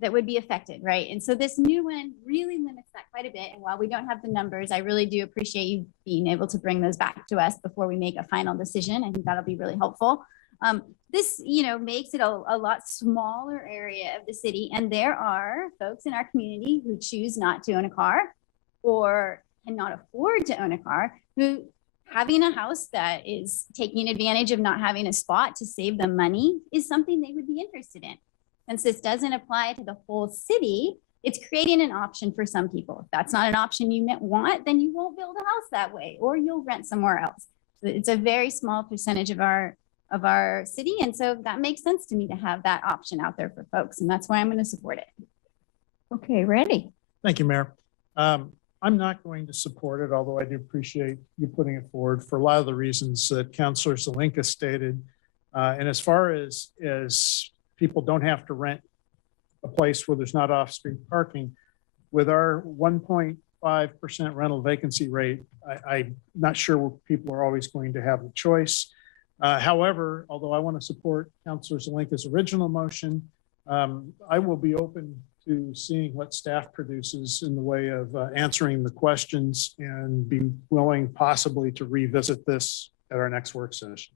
that would be affected, right? And so this new one really limits that quite a bit. And while we don't have the numbers, I really do appreciate you being able to bring those back to us before we make a final decision. I think that'll be really helpful. This, makes it a lot smaller area of the city. And there are folks in our community who choose not to own a car or cannot afford to own a car, who having a house that is taking advantage of not having a spot to save them money is something they would be interested in. Since this doesn't apply to the whole city, it's creating an option for some people. If that's not an option you want, then you won't build a house that way, or you'll rent somewhere else. So it's a very small percentage of our city. And so that makes sense to me to have that option out there for folks. And that's why I'm going to support it. Okay, Randy? Thank you, Mayor. I'm not going to support it, although I do appreciate you putting it forward for a lot of the reasons that Councilor Zelinka stated. And as far as people don't have to rent a place where there's not off-street parking, with our 1.5% rental vacancy rate, I'm not sure people are always going to have a choice. However, although I want to support Councilor Zelinka's original motion, I will be open to seeing what staff produces in the way of answering the questions and be willing possibly to revisit this at our next work session.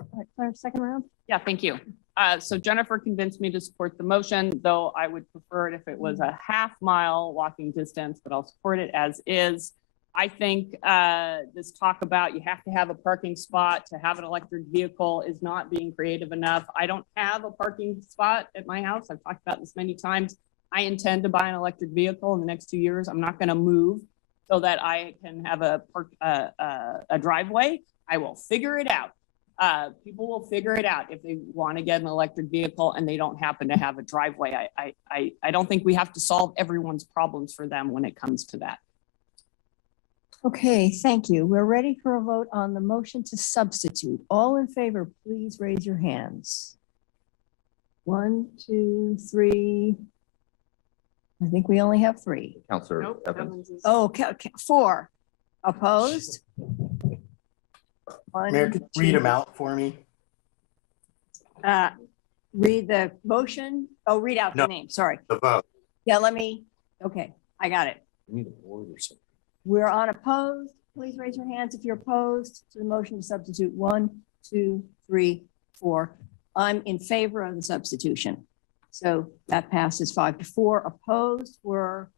All right, Claire, second round? Yeah, thank you. So Jennifer convinced me to support the motion, though I would prefer it if it was a half-mile walking distance, but I'll support it as is. I think this talk about you have to have a parking spot to have an electric vehicle is not being creative enough. I don't have a parking spot at my house. I've talked about this many times. I intend to buy an electric vehicle in the next 2 years. I'm not going to move so that I can have a driveway. I will figure it out. People will figure it out if they want to get an electric vehicle and they don't happen to have a driveway. I don't think we have to solve everyone's problems for them when it comes to that. Okay, thank you. We're ready for a vote on the motion to substitute. All in favor, please raise your hands. 1, 2, 3. I think we only have 3. Councilor Nope, Evans. Oh, okay, 4. Opposed? Mayor, could you read them out for me? Read the motion. Oh, read out No. the name. Sorry. The vote. Yeah, okay, I got it. We need a board or something. We're on opposed. Please raise your hands if you're opposed to the motion to substitute. 1, 2, 3, 4. I'm in favor of the substitution. So that passes 5-4. Opposed were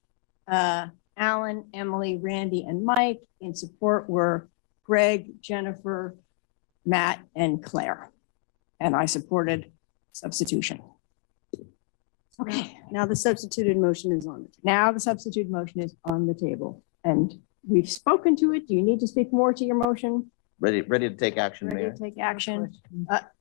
Alan, Emily, Randy, and Mike. In support were Greg, Jennifer, Matt, and Claire. And I supported substitution. Okay, now the substituted motion is on. Now the substituted motion is on the table. And we've spoken to it. Do you need to speak more to your motion? Ready to take action, Ready Mayor? to take action?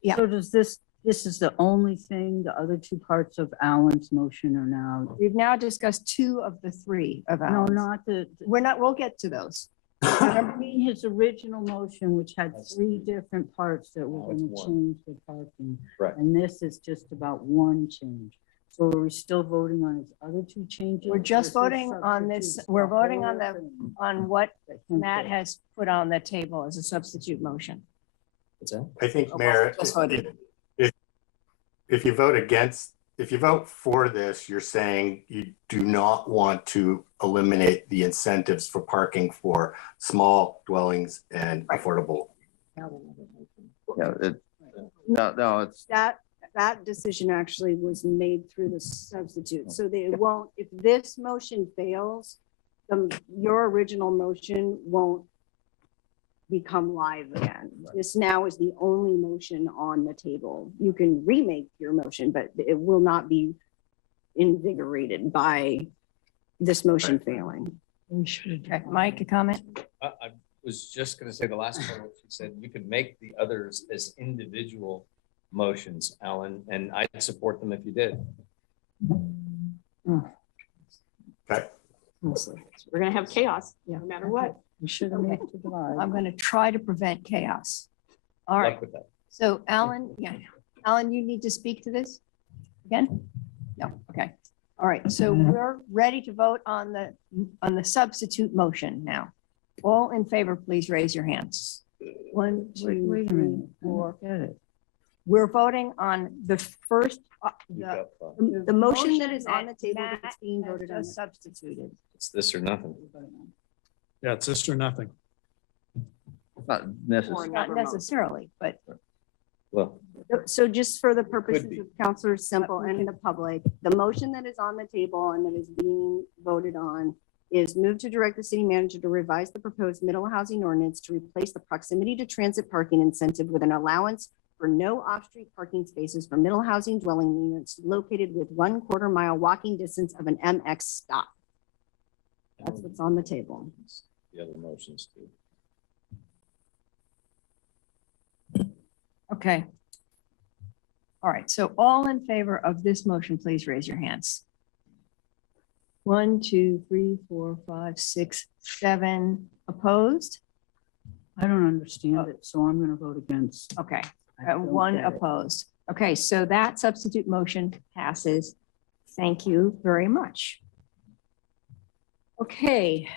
Yeah, So does this is the only thing, the other two parts of Alan's motion are now, we've now discussed 2 of the 3 of no, ours. not the, We'll get to those. I mean, his original motion, which had 3 different parts that were Now it's going to one. change the parking. Right. And this is just about one change. So are we still voting on his other 2 changes? We're just or is this voting on this- substitute we're the voting on whole the- thing? On what Okay. Matt has put on the table as a substitute motion. What's that? I think, Okay, Mayor, just voted. if you vote against, if you vote for this, you're saying you do not want to eliminate the incentives for parking for small dwellings and affordable. Yeah, no, it's, That decision actually was made through the substitute, so they won't, if this motion fails, your original motion won't become live again. This now is the only motion on the table. You can remake your motion, but it will not be invigorated by this motion failing. Okay, Mike, a comment? I was just gonna say the last part, what you said, you could make the others as individual motions, Alan, and I'd support them if you did. Okay. We're gonna have chaos, no matter what. We should have Okay. moved to divide. I'm going to try to prevent chaos. All right. Luck with that. So Alan, Alan, you need to speak to this again? No, okay. All right, so we're ready to vote on the substitute motion now. All in favor, please raise your hands. 1, 2, Wait a 3, minute. 4. Get it. We're voting on the first, You've the got, The motion that is on the that table Matt that's being has voted on. just substituted. It's this or nothing. Yeah, it's this or nothing. it's not necessary. Not necessarily, but Well, So just for the purposes be. of Counselor Simple and the public, the motion that is on the table and that is being voted on is move to direct the city manager to revise the proposed middle housing ordinance to replace the proximity to transit parking incentive with an allowance for no off-street parking spaces for middle housing dwelling units located with 1/4 mile walking distance of an MX stop. That's what's on the table. the other motions too. okay. All right, so all in favor of this motion, please raise your hands. 1, 2, 3, 4, 5, 6, 7 opposed. I don't understand it, so I'm going to vote against. Okay, I don't 1 get it. opposed. Okay, so that substitute motion passes. Thank you very much. Okay,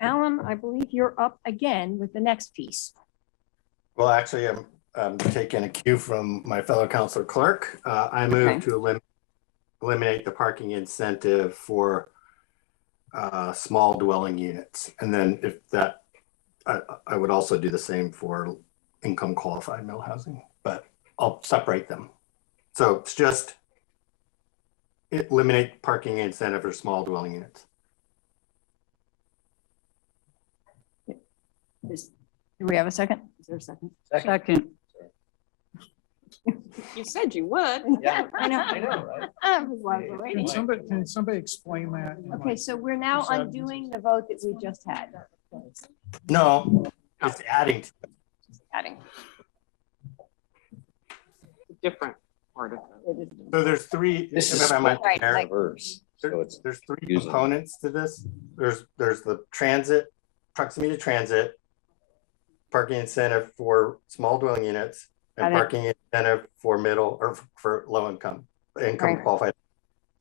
Alan, I believe you're up again with the next piece. Well, actually, I'm taking a cue from my fellow counselor clerk. I move Okay. to eliminate the parking incentive for small dwelling units. And then if that, I would also do the same for income qualified middle housing, but I'll separate them. So it's just eliminate parking incentive for small dwelling units. Do we have a second? Is there a second? Second. You said you would. Yeah. I know. I know, right? I was like, waiting. Can somebody explain that? in Okay, like so we're now 2 seconds? undoing the vote that we just had. No, it's adding to Adding. Different part of it. So there's 3. This if is I might, Right, Mayor, like- Reverse. So it's there's 3 confusing. components to this. There's the transit, proximity to transit, parking incentive for small dwelling units, and Got it. parking incentive for middle or for low income Right. qualified.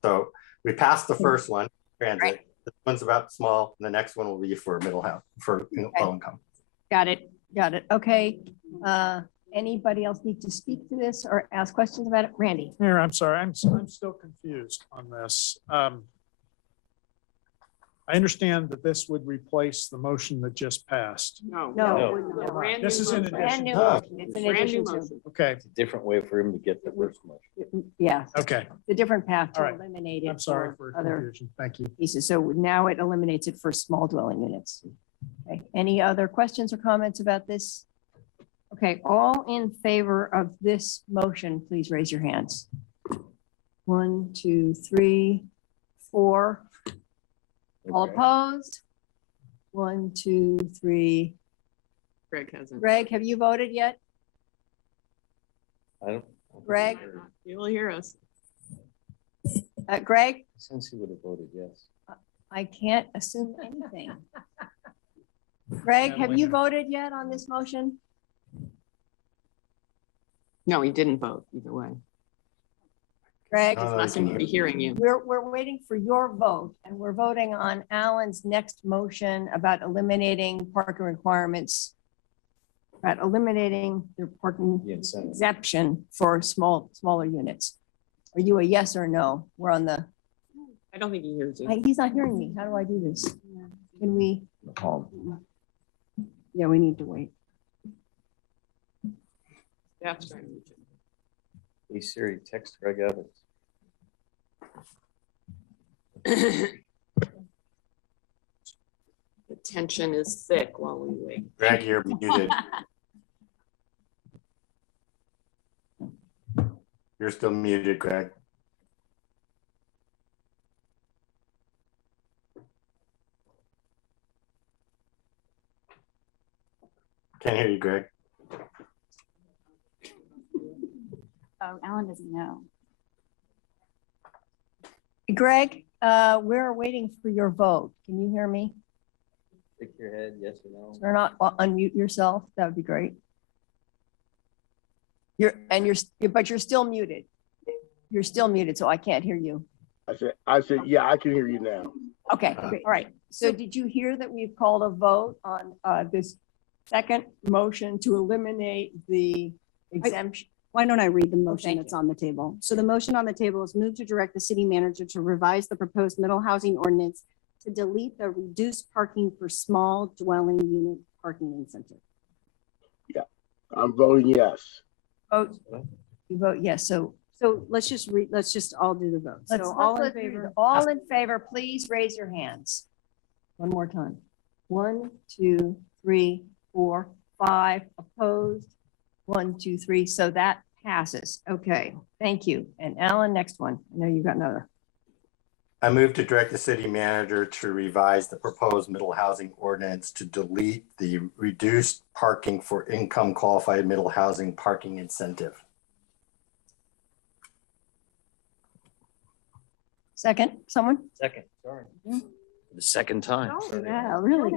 So we passed the first one, transit. Right. This one's about small, and the next one will be for middle house, for low income. Got it. Okay. Anybody else need to speak to this or ask questions about it? Randy? Mayor, I'm sorry, I'm still confused on this. I understand that this would replace the motion that just passed. No. No. The brand This new is in motion. Brand new Oh. motion. It's an Brand new addition to, motion. Okay, It's a different way for him to get the first motion. yeah, okay, the different path to All right. eliminate it I'm sorry for for other confusion, thank you. pieces. So now it eliminates it for small dwelling units. Okay, any other questions or comments about this? Okay, all in favor of this motion, please raise your hands. 1, 2, 3, 4. All Okay. opposed? 1, 2, 3. Greg hasn't. Greg, have you voted yet? I don't. Greg? You will hear us. Greg, Since he would have voted yes. I can't assume anything. Greg, have you voted yet on this motion? No, he didn't vote either way. Greg, No, He's no, not I seem can to be hear you. hearing you. we're waiting for your vote, and we're voting on Alan's next motion about eliminating parking requirements, about eliminating the parking The incentive. exemption for smaller units. Are you a yes or no? We're on the, I don't think he hears you. he's not hearing me. How do I do this? Can we? Yeah, we need to wait. Staff's trying to reach him. Hey Siri, text Greg Evans. The tension is thick while we wait. Greg, you're muted. You're still muted, Greg. Can't hear you, Greg. Oh, Alan doesn't know. Greg, we're waiting for your vote. Can you hear me? Stick your head, yes or no? Turn on, unmute yourself. That would be great. But you're still muted. You're still muted, so I can't hear you. I said, yeah, I can hear you now. Okay, all right. So did you hear that we've called a vote on this second motion to eliminate the exemption? Why don't I read the motion thank that's on the table? So the motion on the table is move to direct the city manager to revise the proposed middle housing ordinance to delete the reduced parking for small dwelling unit parking incentive. I'm voting yes. Vote, you vote yes. So Let's just all do the vote. let's, So all in let's do favor? the- all in favor, please raise your hands. One more time. 1, 2, 3, 4, 5 opposed. 1, 2, 3. So that passes. Okay, thank you. And Alan, next one. I know you've got another. I move to direct the city manager to revise the proposed middle housing ordinance to delete the reduced parking for income qualified middle housing parking incentive. Second, someone? Second, sorry. The second time. Yeah, really.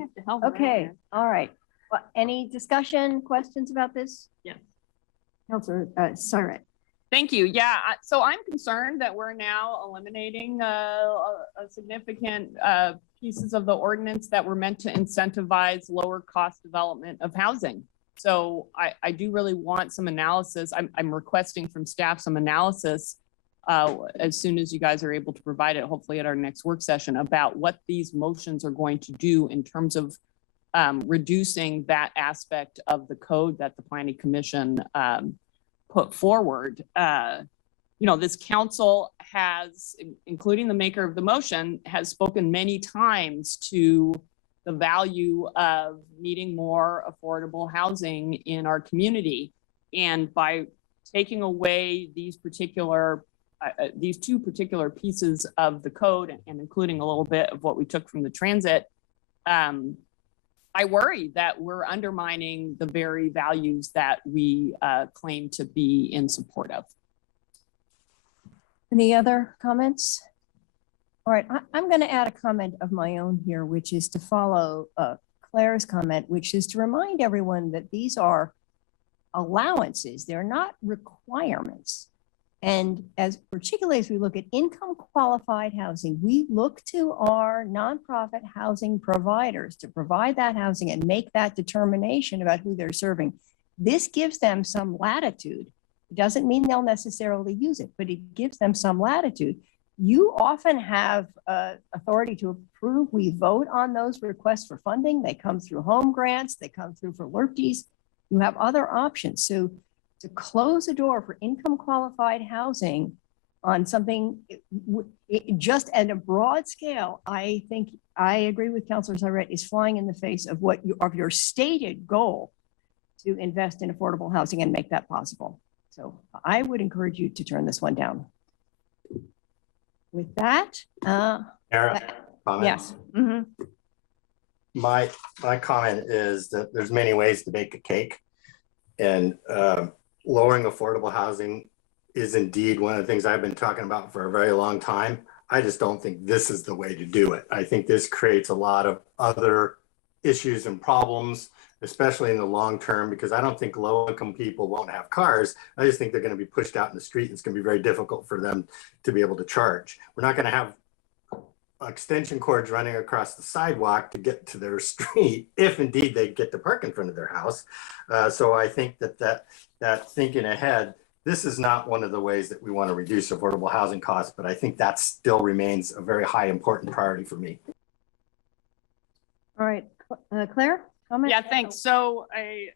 Okay, all right. Well, any discussion, questions about this? Yes. Counselor, sorry. Thank you. Yeah, so I'm concerned that we're now eliminating a significant pieces of the ordinance that were meant to incentivize lower cost development of housing. So I do really want some analysis. I'm requesting from staff some analysis as soon as you guys are able to provide it, hopefully at our next work session, about what these motions are going to do in terms of reducing that aspect of the code that the Planning Commission put forward. This council has, including the maker of the motion, has spoken many times to the value of needing more affordable housing in our community. And by taking away these two particular pieces of the code and including a little bit of what we took from the transit, I worry that we're undermining the very values that we claim to be in support of. Any other comments? All right, I'm going to add a comment of my own here, which is to follow Claire's comment, which is to remind everyone that these are allowances. They're not requirements. And particularly as we look at income qualified housing, we look to our nonprofit housing providers to provide that housing and make that determination about who they're serving. This gives them some latitude. It doesn't mean they'll necessarily use it, but it gives them some latitude. You often have authority to approve. We vote on those requests for funding. They come through home grants. They come through for LRPs. You have other options. So to close a door for income qualified housing on something just at a broad scale, I think I agree with Councilor Zarette, is flying in the face of your stated goal to invest in affordable housing and make that possible. So I would encourage you to turn this one down. With that, Eric, comments? yes. my comment is that there's many ways to bake a cake. And lowering affordable housing is indeed one of the things I've been talking about for a very long time. I just don't think this is the way to do it. I think this creates a lot of other issues and problems, especially in the long term, because I don't think low-income people won't have cars. I just think they're going to be pushed out in the street. It's going to be very difficult for them to be able to charge. We're not going to have extension cords running across the sidewalk to get to their street, if indeed they get to park in front of their house. So I think that thinking ahead, this is not one of the ways that we want to reduce affordable housing costs, but I think that still remains a very high important priority for me. All right, Claire? Comment? Yeah, thanks. So a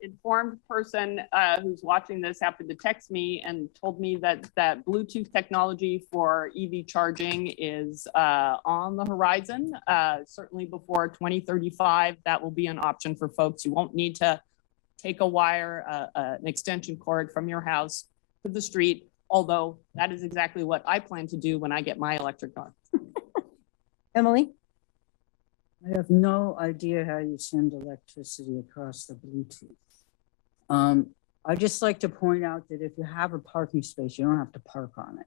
informed person who's watching this happened to text me and told me that Bluetooth technology for EV charging is on the horizon. Certainly before 2035, that will be an option for folks. You won't need to take a wire, an extension cord from your house to the street, although that is exactly what I plan to do when I get my electric car. Emily? I have no idea how you send electricity across the Bluetooth. I just like to point out that if you have a parking space, you don't have to park on it.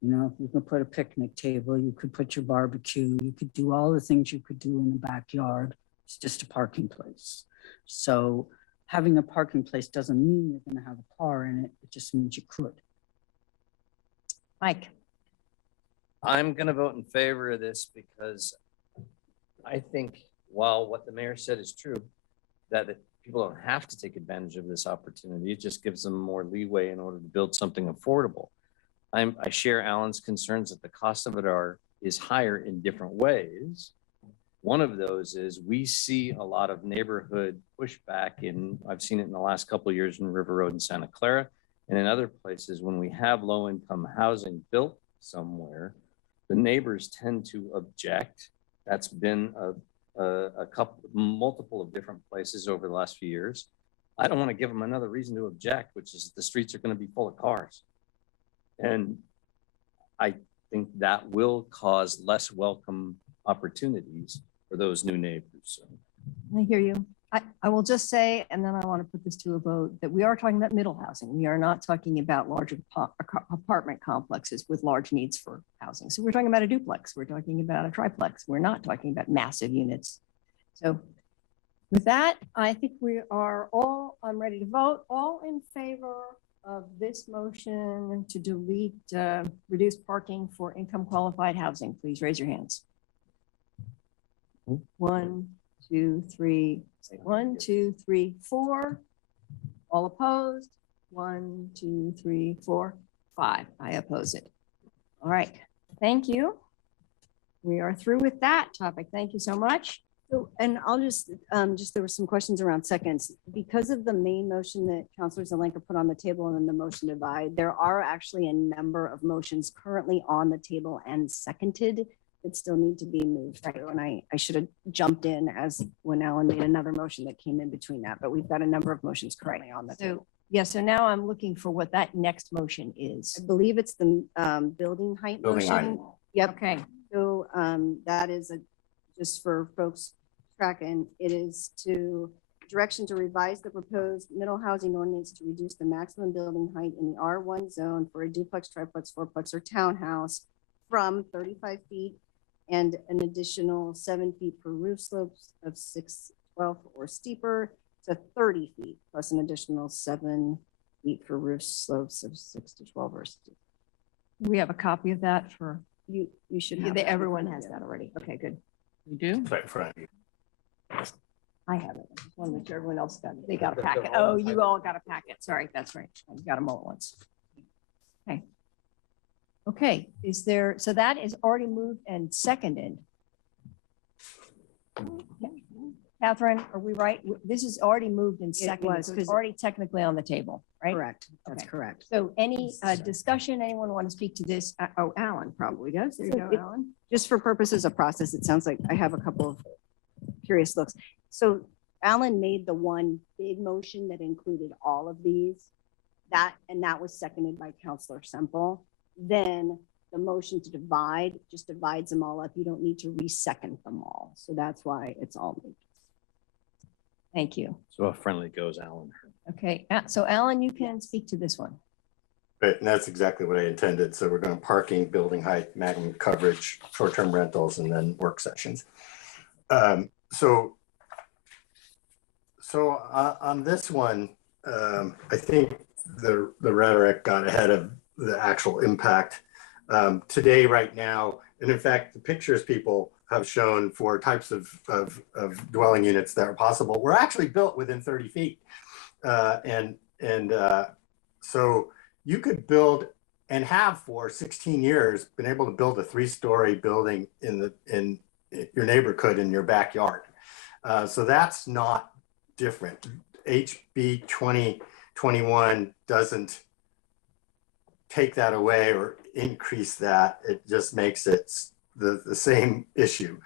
You know, you can put a picnic table, you could put your barbecue, you could do all the things you could do in the backyard. It's just a parking place. So having a parking place doesn't mean you're going to have a car in it. It just means you could. Mike? I'm going to vote in favor of this because I think while what the mayor said is true, that people don't have to take advantage of this opportunity. It just gives them more leeway in order to build something affordable. I share Alan's concerns that the cost of it is higher in different ways. One of those is we see a lot of neighborhood pushback I've seen it in the last couple of years in River Road and Santa Clara, and in other places when we have low income housing built somewhere, the neighbors tend to object. That's been multiple of different places over the last few years. I don't want to give them another reason to object, which is the streets are going to be full of cars. And I think that will cause less welcome opportunities for those new neighbors. So. I hear you. I will just say, and then I want to put this to a vote, that we are talking about middle housing. We are not talking about large apartment complexes with large needs for housing. So we're talking about a duplex. We're talking about a triplex. We're not talking about massive units. So with that, I think I'm ready to vote. All in favor of this motion to delete reduced parking for income qualified housing, please raise your hands. 1, 2, 3. 1, 2, 3, 4. All opposed? 1, 2, 3, 4, 5. I oppose it. All right. Thank you. We are through with that topic. Thank you so much. So, and I'll just there were some questions around seconds. Because of the main motion that Councilor Zelenka put on the table and then the motion to divide, there are actually a number of motions currently on the table and seconded that still need to be moved through. And I should have jumped in as when Alan made another motion that came in between that, but we've got a number of motions currently on the table. Yeah, so now I'm looking for what that next motion is. I believe it's the building height Building height. motion. Yep. Okay. So that is just for folks tracking, it is to direction to revise the proposed middle housing ordinance to reduce the maximum building height in the R1 zone for a duplex, triplex, fourplex, or townhouse from 35 feet and an additional 7 feet for roof slopes of 6, 12 or steeper to 30 feet, plus an additional 7 feet for roof slopes of 6 to 12 or steeper. We have a copy of that for You should yeah, have. that. everyone has that already. Okay, good. You do? It's right in front of you. I have it. I just want to make sure everyone else got it. They got a packet. Oh, you all got a packet. Sorry, that's right. I got them all at once. Okay. Okay, so that is already moved and seconded. Catherine, are we right? This is already moved and seconded. was, So it's 'cause- already technically on the table, right? Correct. That's Okay. correct. So any discussion, anyone want to speak to this? Oh, Alan probably does. There you So go, it- Alan. Just for purposes of process, it sounds like I have a couple of curious looks. So Alan made the one big motion that included all of these. And that was seconded by Counselor Semple. Then the motion to divide just divides them all up. You don't need to re-second them all. So that's why it's all moved. Thank you. So a friendly goes, Alan. Okay, so Alan, you can speak to this one. Right, and that's exactly what I intended. So we're going parking, building height, maximum coverage, short-term rentals, and then work sessions. So on this one, I think the rhetoric got ahead of the actual impact. Today, right now, and in fact, the pictures people have shown for types of dwelling units that are possible were actually built within 30 feet. So you could build and have for 16 years been able to build a 3-story building in your neighbor could in your backyard. So that's not different. HB 2021 doesn't take that away or increase that. It just makes it the same issue.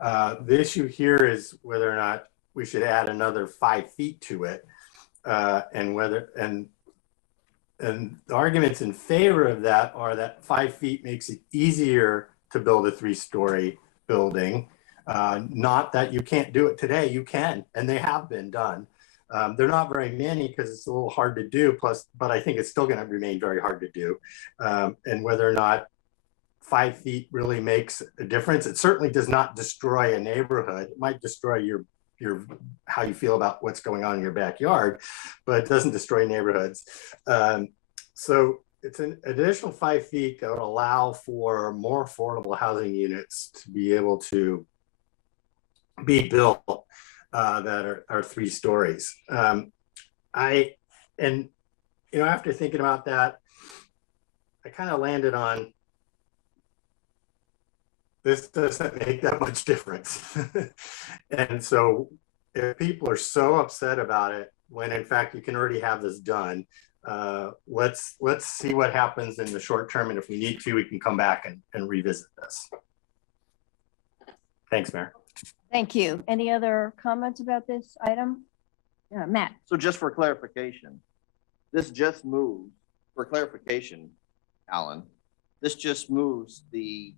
The issue here is whether or not we should add another 5 feet to it, and the arguments in favor of that are that 5 feet makes it easier to build a 3-story building. Not that you can't do it today, you can, and they have been done. They're not very many because it's a little hard to do, but I think it's still going to remain very hard to do. And whether or not 5 feet really makes a difference, it certainly does not destroy a neighborhood. It might destroy your how you feel about what's going on in your backyard, but it doesn't destroy neighborhoods. So it's an additional 5 feet that would allow for more affordable housing units to be able to be built that are 3 stories. After thinking about that, I kind of landed on this doesn't make that much difference. And so if people are so upset about it, when in fact you can already have this done, let's see what happens in the short term. And if we need to, we can come back and revisit this. Thanks, Mayor. Thank you. Any other comments about this item? Matt? So just for clarification, this just moves, for clarification, Alan, this just moves the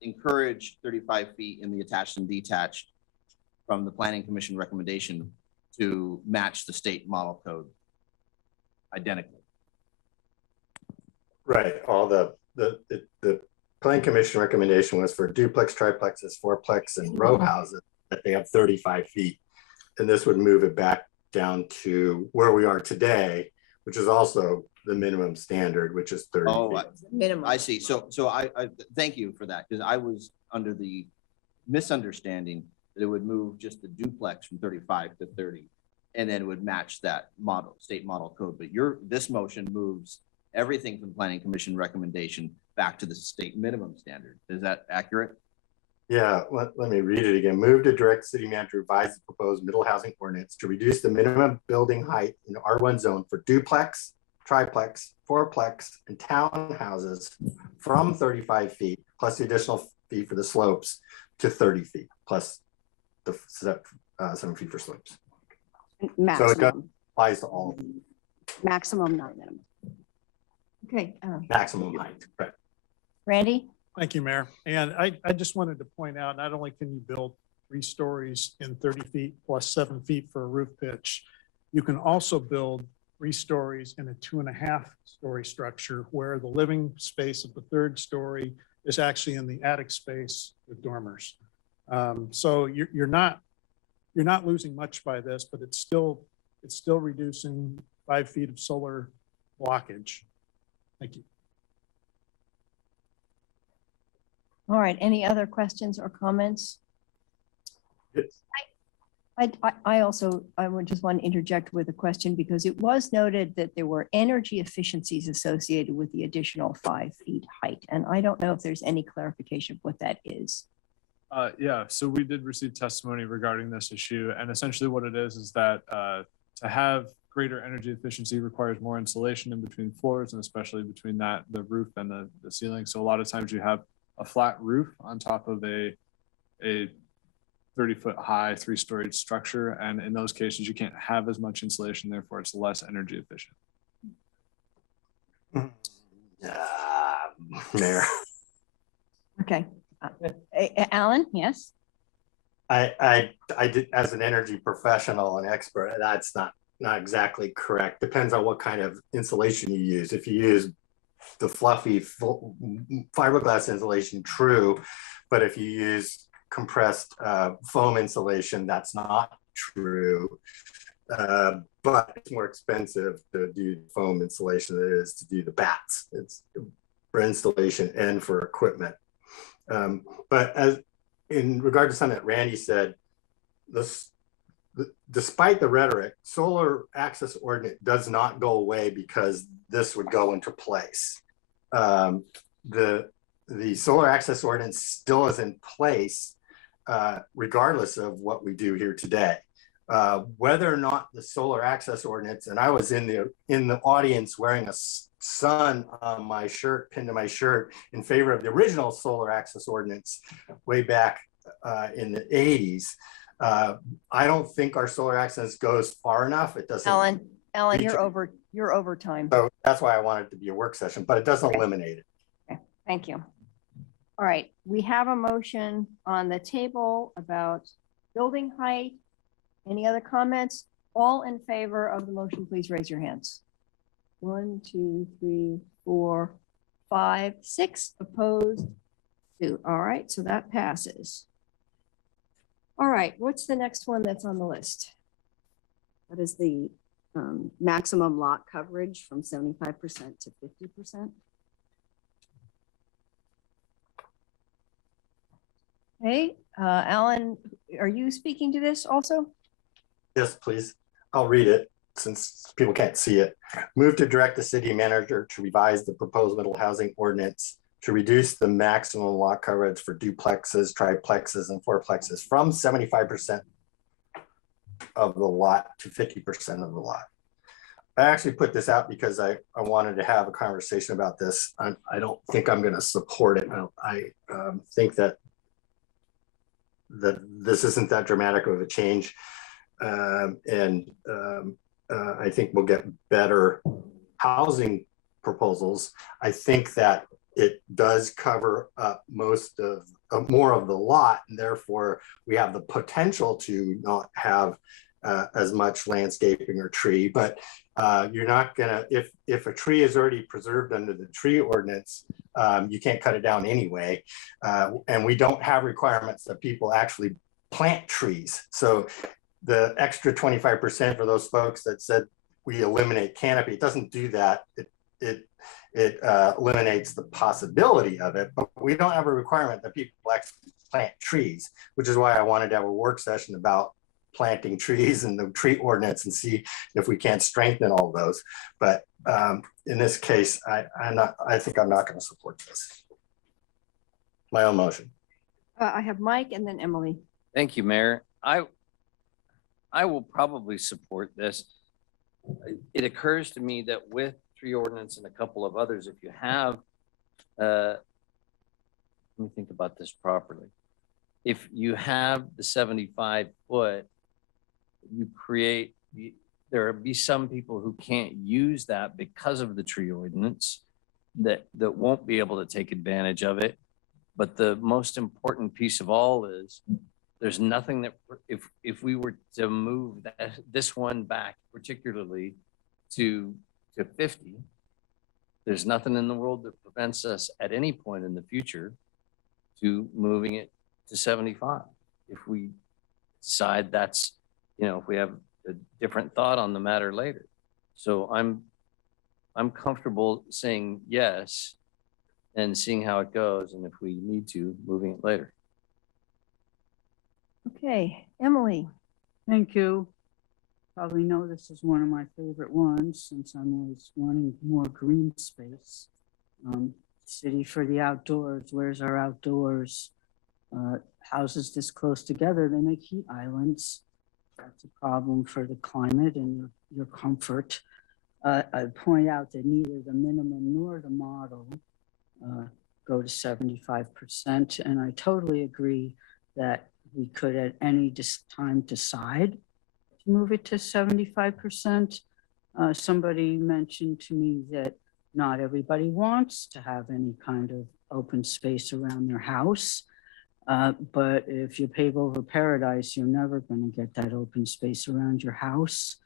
encouraged 35 feet in the attached and detached from the Planning Commission recommendation to match the state model code identically. Right. All the Planning Commission recommendation was for duplex, triplexes, fourplex, and row houses that they have 35 feet. And this would move it back down to where we are today, which is also the minimum standard, which is 30 feet. Minimum. I see. So I thank you for that, because I was under the misunderstanding that it would move just the duplex from 35 to 30, and then it would match that state model code. But this motion moves everything from the Planning Commission recommendation back to the state minimum standard. Is that accurate? Yeah, let me read it again. Move to direct city manager to revise the proposed middle housing ordinance to reduce the minimum building height in the R1 zone for duplex, triplex, fourplex, and townhouses from 35 feet, plus the additional fee for the slopes, to 30 feet, plus the 7 feet for slopes. Maximum. So it applies to all. Maximum, not minimum. Okay. Maximum height, correct. Randy? Thank you, Mayor. And I just wanted to point out, not only can you build 3 stories in 30 feet plus 7 feet for a roof pitch, you can also build 3 stories in a 2.5-story structure where the living space of the 3rd story is actually in the attic space with dormers. So you're not losing much by this, but it's still reducing 5 feet of solar blockage. Thank you. All right. Any other questions or comments? Yes. I would just want to interject with a question, because it was noted that there were energy efficiencies associated with the additional 5 feet height. And I don't know if there's any clarification of what that is. Yeah, so we did receive testimony regarding this issue. And essentially what it is that to have greater energy efficiency requires more insulation in between floors, and especially between the roof and the ceiling. So a lot of times you have a flat roof on top of a 30-foot high 3-story structure. And in those cases, you can't have as much insulation, therefore it's less energy efficient. Mayor. Okay. Alan, yes? I did, as an energy professional and expert, that's not exactly correct. Depends on what kind of insulation you use. If you use the fluffy fiberglass insulation, true, but if you use compressed foam insulation, that's not true. But it's more expensive to do foam insulation than it is to do the bats. It's for installation and for equipment. But as in regard to something that Randy said, despite the rhetoric, solar access ordinance does not go away because this would go into place. The solar access ordinance still is in place regardless of what we do here today. Whether or not the solar access ordinance, and I was in the audience wearing a sun on my shirt, pinned to my shirt, in favor of the original solar access ordinance way back in the 80s. I don't think our solar access goes far enough. It doesn't. Ellen, you're over time. So that's why I wanted it to be a work session, but it doesn't eliminate it. Okay, thank you. All right, we have a motion on the table about building height. Any other comments? All in favor of the motion, please raise your hands. 1, 2, 3, 4, 5, 6 opposed, 2. All right, so that passes. All right, what's the next one that's on the list? That is the maximum lot coverage from 75% to 50%. Hey, Alan, are you speaking to this also? Yes, please. I'll read it since people can't see it. Move to direct the city manager to revise the proposed middle housing ordinance to reduce the maximum lot coverage for duplexes, triplexes, and fourplexes from 75% of the lot to 50% of the lot. I actually put this out because I wanted to have a conversation about this. I don't think I'm going to support it. I think that this isn't that dramatic of a change. I think we'll get better housing proposals. I think that it does cover up most of more of the lot, and therefore we have the potential to not have as much landscaping or tree. But you're not gonna, if a tree is already preserved under the tree ordinance, you can't cut it down anyway. And we don't have requirements that people actually plant trees. So the extra 25% for those folks that said we eliminate canopy, it doesn't do that. It eliminates the possibility of it, but we don't have a requirement that people actually plant trees, which is why I wanted to have a work session about planting trees and the tree ordinance and see if we can't strengthen all those. But in this case, I think I'm not going to support this. My own motion. I have Mike and then Emily. Thank you, Mayor. I will probably support this. It occurs to me that with tree ordinance and a couple of others, if you have, let me think about this properly. If you have the 75 foot, you create, there will be some people who can't use that because of the tree ordinance that won't be able to take advantage of it. But the most important piece of all is there's nothing that if we were to move this one back particularly to 50, there's nothing in the world that prevents us at any point in the future to moving it to 75. If we decide that's, if we have a different thought on the matter later. So I'm comfortable saying yes and seeing how it goes. And if we need to, moving it later. Okay, Emily. Thank you. Probably know this is one of my favorite ones since I'm always wanting more green space. City for the outdoors. Where's our outdoors? Houses this close together, they make heat islands. That's a problem for the climate and your comfort. I point out that neither the minimum nor the model go to 75%. And I totally agree that we could at any time decide to move it to 75%. Somebody mentioned to me that not everybody wants to have any kind of open space around their house. But if you pave over paradise, you're never going to get that open space around your house.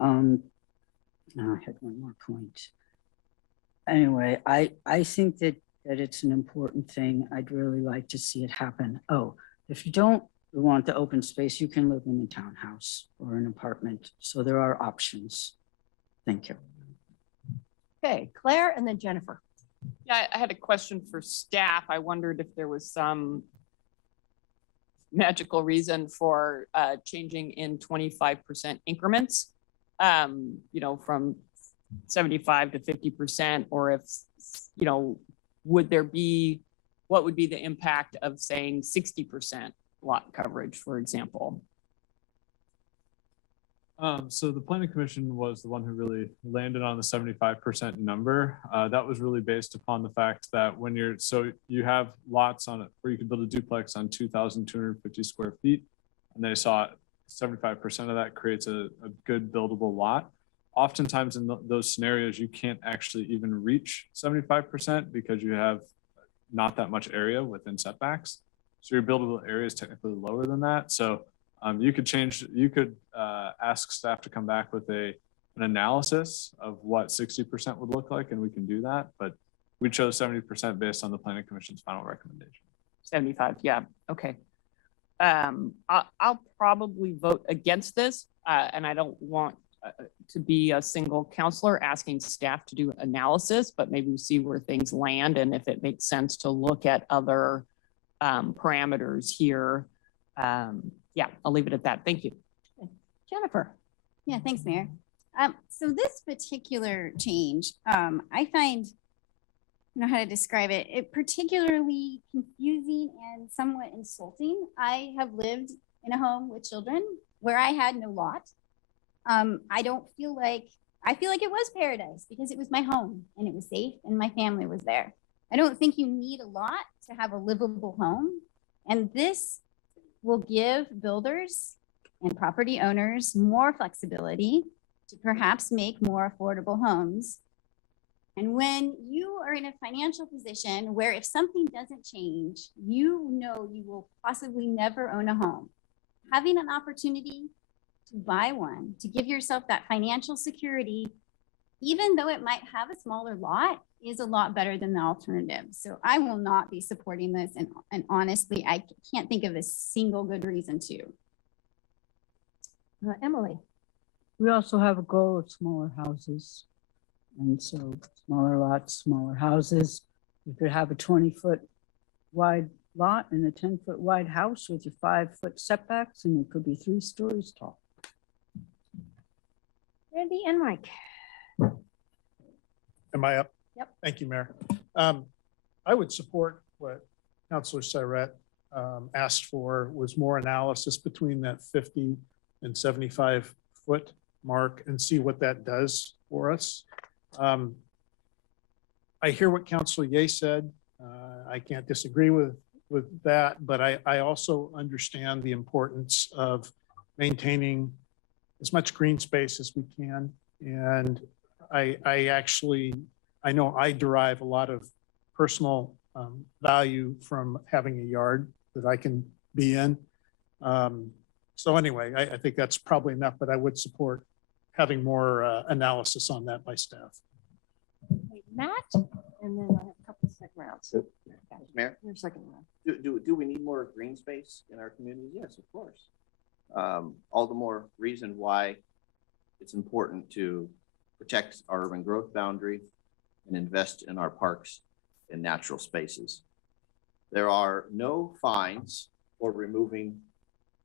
I had one more point. Anyway, I think that it's an important thing. I'd really like to see it happen. Oh, if you don't want the open space, you can live in a townhouse or an apartment. So there are options. Thank you. Okay, Claire and then Jennifer. Yeah, I had a question for staff. I wondered if there was some magical reason for changing in 25% increments, you know, from 75 to 50%, or if, you know, what would be the impact of saying 60% lot coverage, for example? So the planning commission was the one who really landed on the 75% number. That was really based upon the fact that when you have lots on it where you can build a duplex on 2,250 square feet, and they saw 75% of that creates a good buildable lot. Oftentimes in those scenarios, you can't actually even reach 75% because you have not that much area within setbacks. So your buildable area is technically lower than that. So you could ask staff to come back with an analysis of what 60% would look like, and we can do that. But we chose 70% based on the planning commission's final recommendation. 75, yeah, okay. I'll probably vote against this, and I don't want to be a single counselor asking staff to do analysis, but maybe we see where things land and if it makes sense to look at other parameters here. Yeah, I'll leave it at that. Thank you. Jennifer. Yeah, thanks, Mayor. So this particular change, I find, I don't know how to describe it, particularly confusing and somewhat insulting. I have lived in a home with children where I had no lot. I feel like it was paradise because it was my home and it was safe and my family was there. I don't think you need a lot to have a livable home. And this will give builders and property owners more flexibility to perhaps make more affordable homes. And when you are in a financial position where if something doesn't change, you know you will possibly never own a home, having an opportunity to buy one, to give yourself that financial security, even though it might have a smaller lot, is a lot better than the alternative. So I will not be supporting this. And honestly, I can't think of a single good reason to. Emily. We also have a goal of smaller houses. And so smaller lots, smaller houses. You could have a 20-foot wide lot and a 10-foot wide house with your 5-foot setbacks, and it could be 3 stories tall. Randy and Mike. Am I up? Yep. Thank you, Mayor. I would support what Councilor Siret asked for, was more analysis between that 50 and 75 foot mark and see what that does for us. I hear what Councilor Ye said. I can't disagree with that, but I also understand the importance of maintaining as much green space as we can. And I know I derive a lot of personal value from having a yard that I can be in. So anyway, I think that's probably enough, but I would support having more analysis on that by staff. Matt, and then I have a couple of second rounds. Mayor? Your second round. Do we need more green space in our communities? Yes, of course. All the more reason why it's important to protect our urban growth boundary and invest in our parks and natural spaces. There are no fines for removing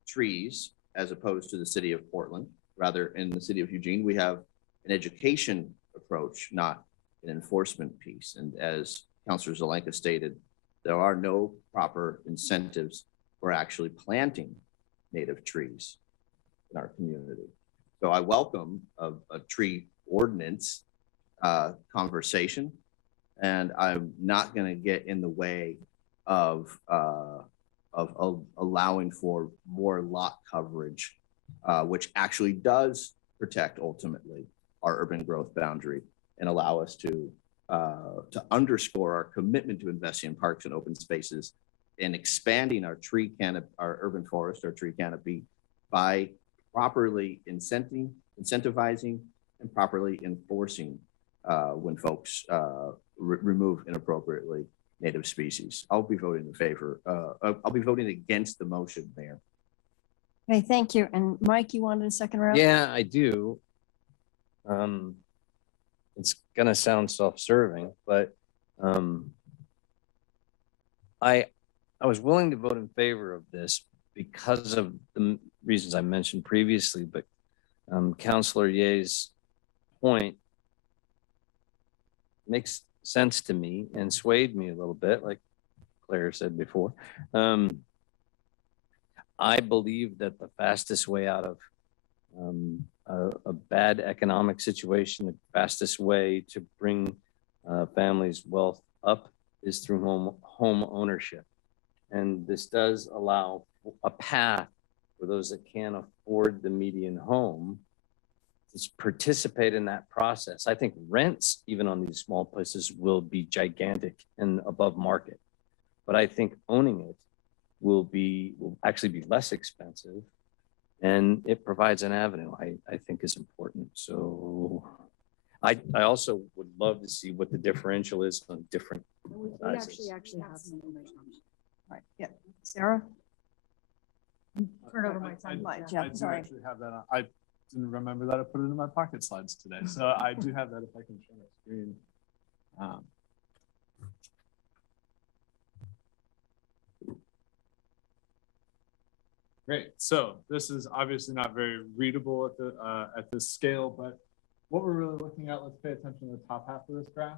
trees as opposed to the city of Portland. Rather, in the city of Eugene, we have an education approach, not an enforcement piece. And as Councilor Zelenka stated, there are no proper incentives for actually planting native trees in our community. So I welcome a tree ordinance conversation, and I'm not going to get in the way of allowing for more lot coverage, which actually does protect ultimately our urban growth boundary and allow us to to underscore our commitment to investing in parks and open spaces and expanding our tree canopy, our urban forest, our tree canopy by properly incentivizing and properly enforcing when folks remove inappropriately native species. I'll be voting in favor. I'll be voting against the motion, Mayor. Okay, thank you. And Mike, you wanted a second round? Yeah, I do. It's gonna sound self-serving, but I was willing to vote in favor of this because of the reasons I mentioned previously, but Councilor Ye's point makes sense to me and swayed me a little bit, like Claire said before. I believe that the fastest way out of a bad economic situation, the fastest way to bring families' wealth up is through home ownership. And this does allow a path for those that can't afford the median home to participate in that process. I think rents, even on these small places, will be gigantic and above market. But I think owning it will actually be less expensive, and it provides an avenue I think is important. So I also would love to see what the differential is on different sizes. actually have some information. Right, yeah. Sarah? Turn over my time. I Jeff, do sorry. actually have that. I didn't remember that I put it in my pocket slides today. So I do have that if I can share my screen. Great. So this is obviously not very readable at this scale, but what we're really looking at, let's pay attention to the top half of this graph.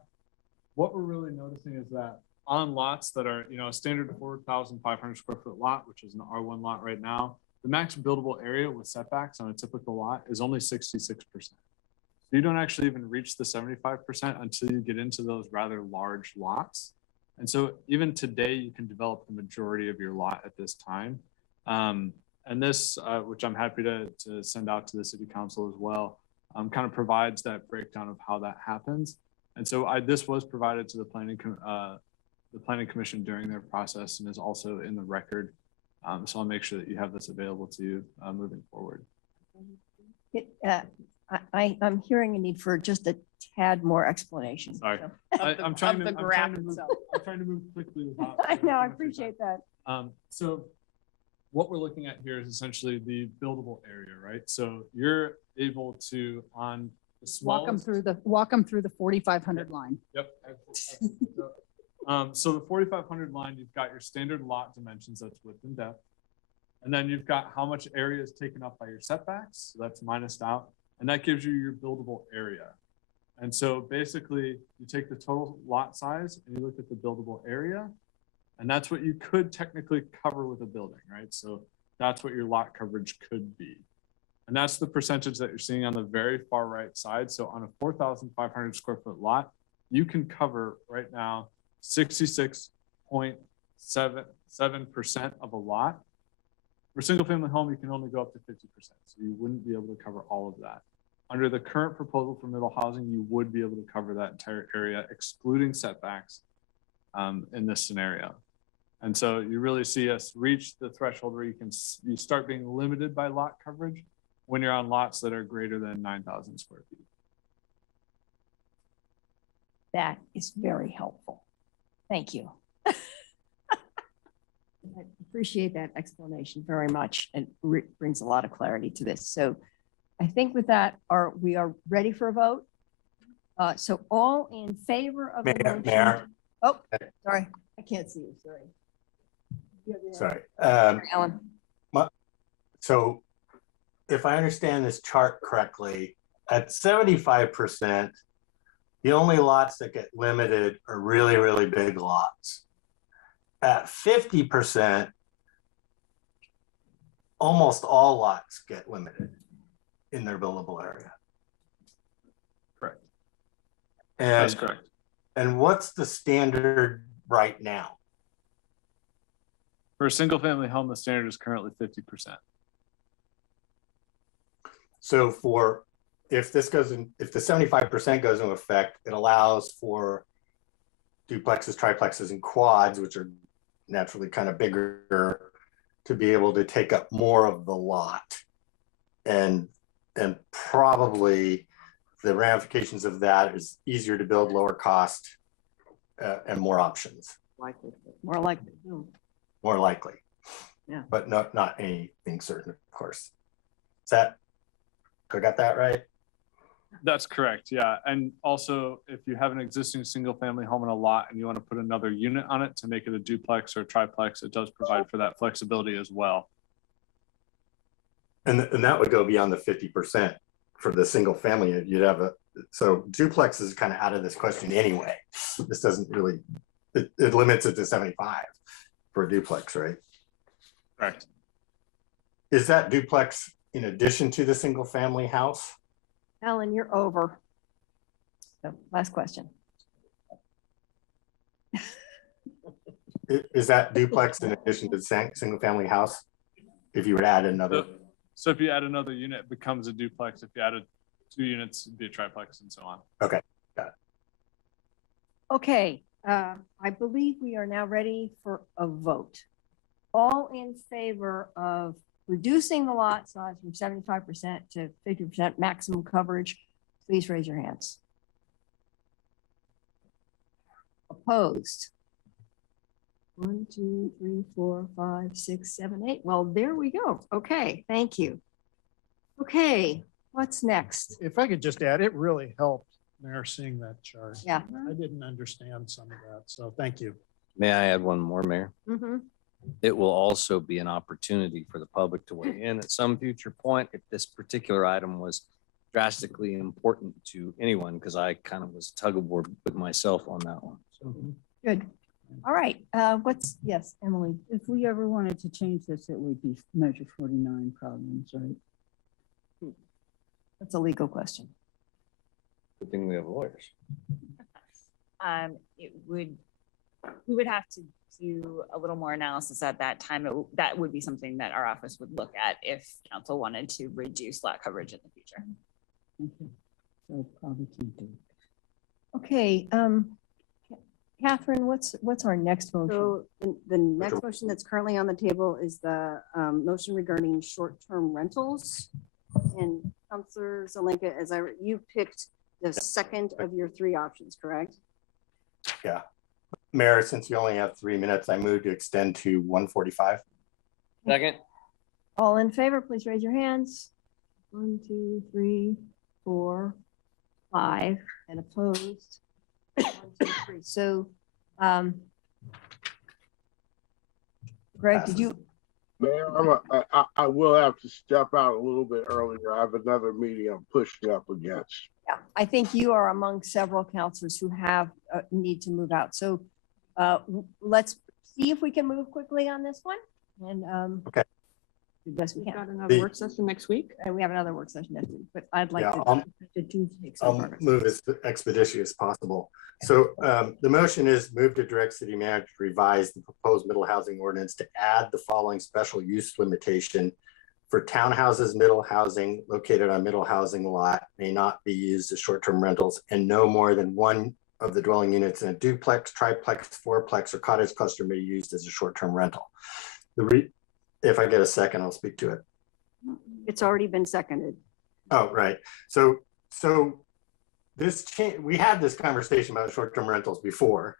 What we're really noticing is that on lots that are, a standard 4,500 square foot lot, which is an R1 lot right now, the max buildable area with setbacks on a typical lot is only 66%. So you don't actually even reach the 75% until you get into those rather large lots. And so even today, you can develop the majority of your lot at this time. And this, which I'm happy to send out to the city council as well, kind of provides that breakdown of how that happens. And so this was provided to the planning commission during their process and is also in the record. So I'll make sure that you have this available to you moving forward. I'm hearing a need for just a tad more explanation. Sorry, So. I'm trying to move quickly. I know, I appreciate that. So what we're looking at here is essentially the buildable area, right? So you're able to, on the smallest. Walk them through the 4,500 line. Yep. So the 4,500 line, you've got your standard lot dimensions, that's width and depth. And then you've got how much area is taken up by your setbacks. So that's minused out. And that gives you your buildable area. And so basically you take the total lot size and you look at the buildable area. And that's what you could technically cover with a building, right? So that's what your lot coverage could be. And that's the percentage that you're seeing on the very far right side. So on a 4,500 square foot lot, you can cover right now 66.77% of a lot. For a single family home, you can only go up to 50%. So you wouldn't be able to cover all of that. Under the current proposal for middle housing, you would be able to cover that entire area, excluding setbacks in this scenario. And so you really see us reach the threshold where you start being limited by lot coverage when you're on lots that are greater than 9,000 square feet. That is very helpful. Thank you. I appreciate that explanation very much and brings a lot of clarity to this. So I think with that, we are ready for a vote. So all in favor of the motion? Mayor. Oh, sorry. I can't see you. Sorry. Sorry. Alan. So if I understand this chart correctly, at 75%, the only lots that get limited are really, really big lots. At 50%, almost all lots get limited in their buildable area. Correct. And, that's correct. And what's the standard right now? For a single family home, the standard is currently 50%. So for if this goes in, if the 75% goes into effect, it allows for duplexes, triplexes, and quads, which are naturally kind of bigger, to be able to take up more of the lot. And probably the ramifications of that is easier to build, lower cost, and more options. Likely, more likely. More likely. Yeah. But not anything certain, of course. Is that, I got that right? That's correct, yeah. And also, if you have an existing single-family home in a lot and you want to put another unit on it to make it a duplex or a triplex, it does provide for that flexibility as well. And that would go beyond the 50% for the single family. You'd have so duplex is kind of out of this question anyway. This doesn't really, it limits it to 75 for a duplex, right? Correct. Is that duplex in addition to the single family house? Ellen, you're over. So last question. Is that duplex in addition to the single family house? If you would add another. So if you add another unit, it becomes a duplex. If you added 2 units, it'd be a triplex and so on. Okay, got it. Okay, I believe we are now ready for a vote. All in favor of reducing the lot size from 75% to 50% maximum coverage, please raise your hands. Opposed? 1, 2, 3, 4, 5, 6, 7, 8. Well, there we go. Okay, thank you. Okay, what's next? If I could just add, it really helped, Mayor, seeing that chart. Yeah. I didn't understand some of that, so thank you. May I add one more, Mayor? Mm-hmm. It will also be an opportunity for the public to weigh in at some future point if this particular item was drastically important to anyone, because I kind of was tug of war with myself on that one. So. Good. All right. Yes, Emily. If we ever wanted to change this, it would be measure 49 problems, right? That's a legal question. Good thing we have lawyers. We would have to do a little more analysis at that time. That would be something that our office would look at if council wanted to reduce lot coverage in the future. Okay. So probably can't do it. Okay, Catherine, what's our next motion? So the next motion that's currently on the table is the motion regarding short-term rentals. And Councilor Zelenka, you picked the second of your 3 options, correct? Yeah. Mayor, since you only have 3 minutes, I move to extend to 1:45. Second. All in favor, please raise your hands. 1, 2, 3, 4, 5, and opposed. 1, 2, 3. So, Greg, did you? Mayor, I will have to step out a little bit earlier. I have another meeting I'm pushing up against. Yeah, I think you are among several counselors who have need to move out. So let's see if we can move quickly on this one. And okay. the best we We've can. got another work session next week. And we have another work session next week, but I'd like Yeah, to take some I'll progress. move as expeditious as possible. So the motion is move to direct city manager to revise the proposed middle housing ordinance to add the following special use limitation: for townhouses, middle housing located on middle housing lot may not be used as short-term rentals, and no more than one of the dwelling units in a duplex, triplex, fourplex, or cottage cluster may be used as a short-term rental. If I get a second, I'll speak to it. It's already been seconded. Oh, right. So this change, we had this conversation about short-term rentals before,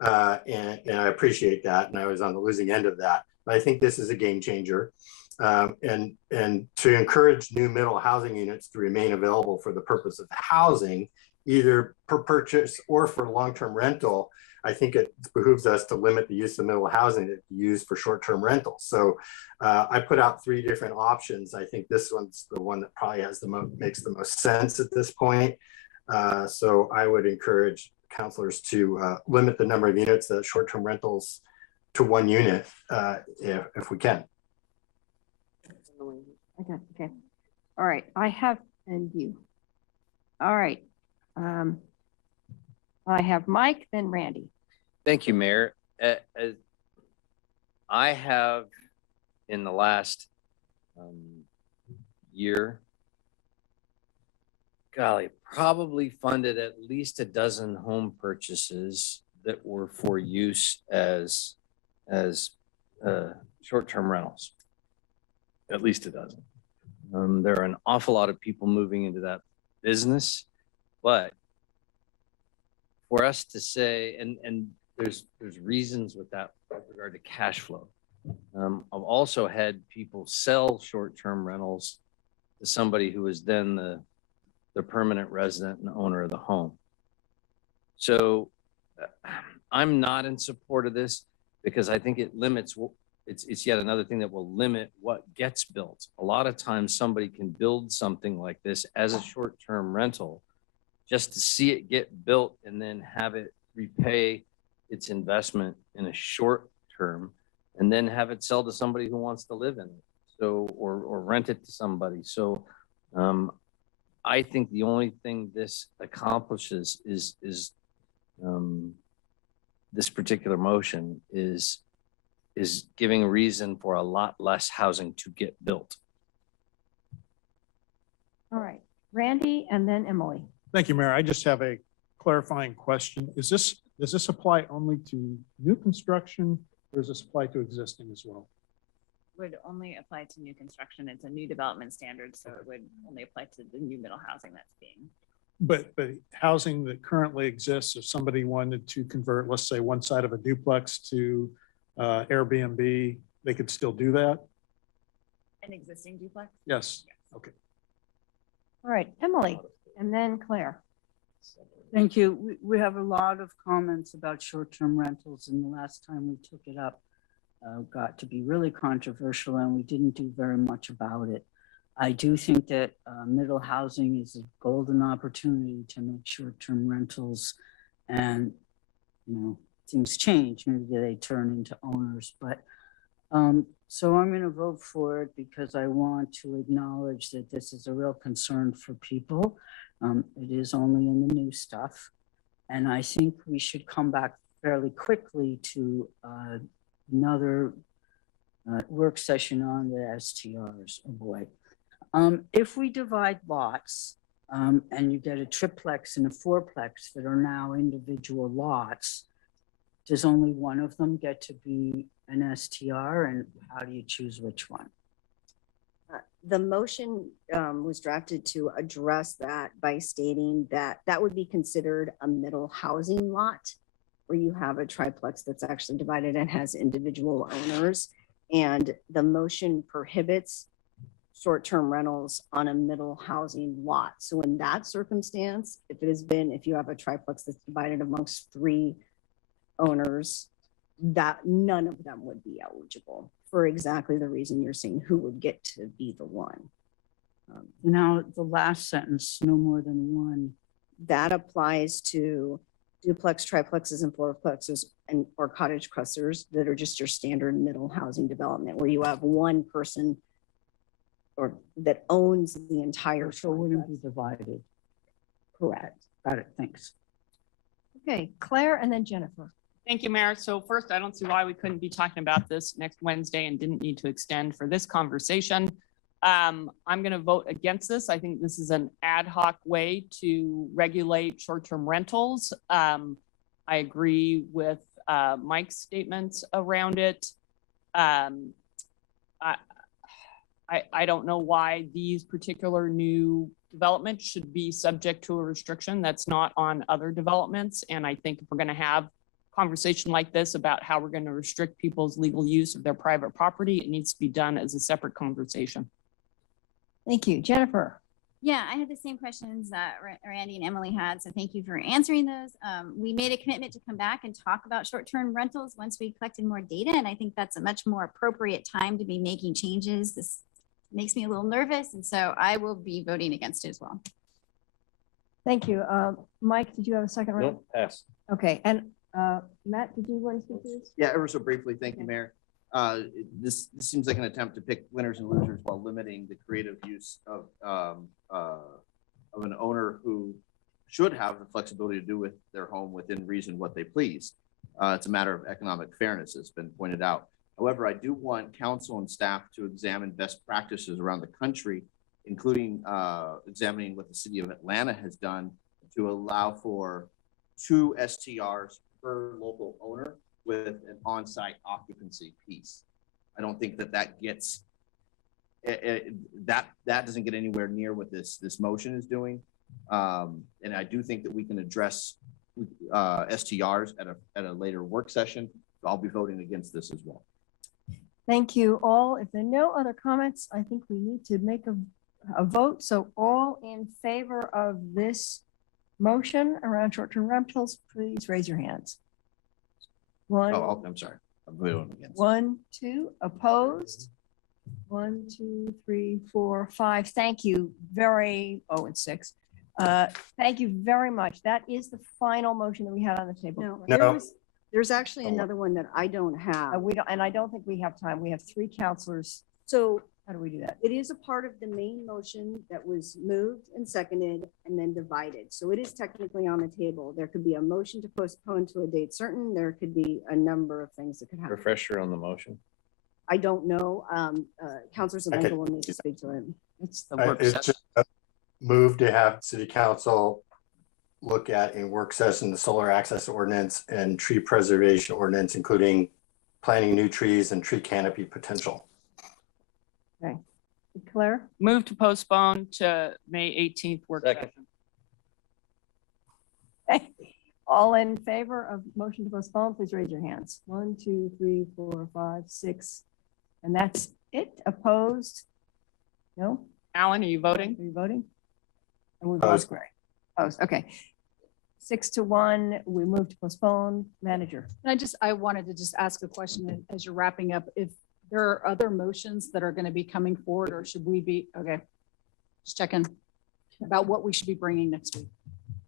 and I appreciate that, and I was on the losing end of that. But I think this is a game changer, and to encourage new middle housing units to remain available for the purpose of housing, either per purchase or for long-term rental. I think it behooves us to limit the use of middle housing to be used for short-term rentals. So I put out 3 different options. I think this one's the one that probably has makes the most sense at this point. So I would encourage counselors to limit the number of units, the short-term rentals, to 1 unit if we can. Okay. All right. I have, and you. All right. I have Mike, then Randy. Thank you, Mayor. I have, in the last year, golly, probably funded at least a dozen home purchases that were for use as short-term rentals. At least a dozen. There are an awful lot of people moving into that business, but for us to say, and there's reasons with that with regard to cash flow. I've also had people sell short-term rentals to somebody who is then the permanent resident and owner of the home. So I'm not in support of this because I think it limits, it's yet another thing that will limit what gets built. A lot of times somebody can build something like this as a short-term rental just to see it get built and then have it repay its investment in a short term and then have it sell to somebody who wants to live in it. So, or rent it to somebody. So I think the only thing this accomplishes is this particular motion is giving reason for a lot less housing to get built. All right, Randy and then Emily. Thank you, Mayor. I just have a clarifying question. Does this apply only to new construction or does this apply to existing as well? Would only apply to new construction. It's a new development standard, so it would only apply to the new middle housing that's being. But housing that currently exists, if somebody wanted to convert, let's say one side of a duplex to Airbnb, they could still do that? An existing duplex? Yes. Okay. All right, Emily and then Claire. Thank you. We have a lot of comments about short-term rentals, and the last time we took it up got to be really controversial, and we didn't do very much about it. I do think that middle housing is a golden opportunity to make short-term rentals, and things change. Maybe they turn into owners, but so I'm going to vote for it because I want to acknowledge that this is a real concern for people. It is only in the new stuff. And I think we should come back fairly quickly to another work session on the STRs. Oh boy. If we divide lots and you get a triplex and a fourplex that are now individual lots, does only one of them get to be an STR, and how do you choose which one? The motion was drafted to address that by stating that that would be considered a middle housing lot where you have a triplex that's actually divided and has individual owners. And the motion prohibits short-term rentals on a middle housing lot. So in that circumstance, if you have a triplex that's divided amongst 3 owners, that none of them would be eligible for exactly the reason you're saying who would get to be the one. Now, the last sentence, no more than one. That applies to duplex, triplexes, and fourplexes or cottage clusters that are just your standard middle housing development where you have one person or that owns the entire. So it wouldn't be divided. Correct. Got it. Thanks. Okay, Claire and then Jennifer. Thank you, Mayor. So first, I don't see why we couldn't be talking about this next Wednesday and didn't need to extend for this conversation. I'm going to vote against this. I think this is an ad hoc way to regulate short-term rentals. I agree with Mike's statements around it. I don't know why these particular new developments should be subject to a restriction that's not on other developments. And I think if we're going to have conversation like this about how we're going to restrict people's legal use of their private property, it needs to be done as a separate conversation. Thank you. Jennifer. Yeah, I had the same questions that Randy and Emily had, so thank you for answering those. We made a commitment to come back and talk about short-term rentals once we collected more data, and I think that's a much more appropriate time to be making changes. This makes me a little nervous, and so I will be voting against it as well. Thank you. Mike, did you have a second round? Nope, pass. Okay, and Matt, did you want to speak to this? Yeah, ever so briefly. Thank you, Mayor. This seems like an attempt to pick winners and losers while limiting the creative use of an owner who should have the flexibility to do with their home within reason what they please. It's a matter of economic fairness, as has been pointed out. However, I do want council and staff to examine best practices around the country including examining what the city of Atlanta has done to allow for 2 STRs per local owner with an on-site occupancy piece. I don't think that gets, that doesn't get anywhere near what this motion is doing. And I do think that we can address STRs at a later work session. So I'll be voting against this as well. Thank you all. If there are no other comments, I think we need to make a vote. So all in favor of this motion around short-term rentals, please raise your hands. One. Oh, I'm sorry. I'm voting against. 1, 2, opposed. 1, 2, 3, 4, 5. Thank you very, oh, and 6. Thank you very much. That is the final motion that we had on the table. No. There's actually another one that I don't have. We don't, and I don't think we have time. We have 3 counselors. So How do we do that? it is a part of the main motion that was moved and seconded and then divided. So it is technically on the table. There could be a motion to postpone to a date certain. There could be a number of things that could happen. Refresher on the motion. I don't know. Counselor I Zelenka could- will need to speak to him. It's the work It's session. just a move to have city council look at in work session, the solar access ordinance and tree preservation ordinance, including planting new trees and tree canopy potential. Claire? Move to postpone to May 18th work Second. session. All in favor of motion to postpone, please raise your hands. 1, 2, 3, 4, 5, 6. And that's it. Opposed? No? Alan, are you voting? Are you voting? And we've Opposed. lost Gray. Opposed, okay. 6 to 1, we move to postpone. Manager. And I wanted to just ask a question as you're wrapping up, if there are other motions that are going to be coming forward, or should we be, okay, just checking about what we should be bringing next week.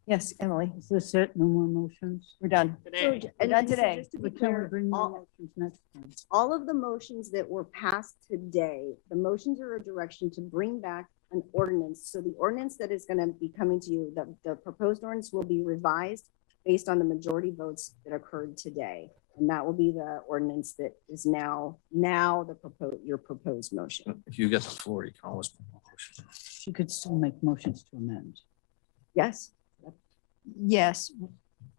Yes, Emily, Is this it? No more motions? we're done. Today. We're done so today. just to be But can we clear, bring more all- motions next time? all of the motions that were passed today, the motions are a direction to bring back an ordinance. So the ordinance that is going to be coming to you, the proposed ordinance will be revised based on the majority votes that occurred today. And that will be the ordinance that is now your proposed motion. If you get the floor, you can always. She could still make motions to amend. Yes, Yes,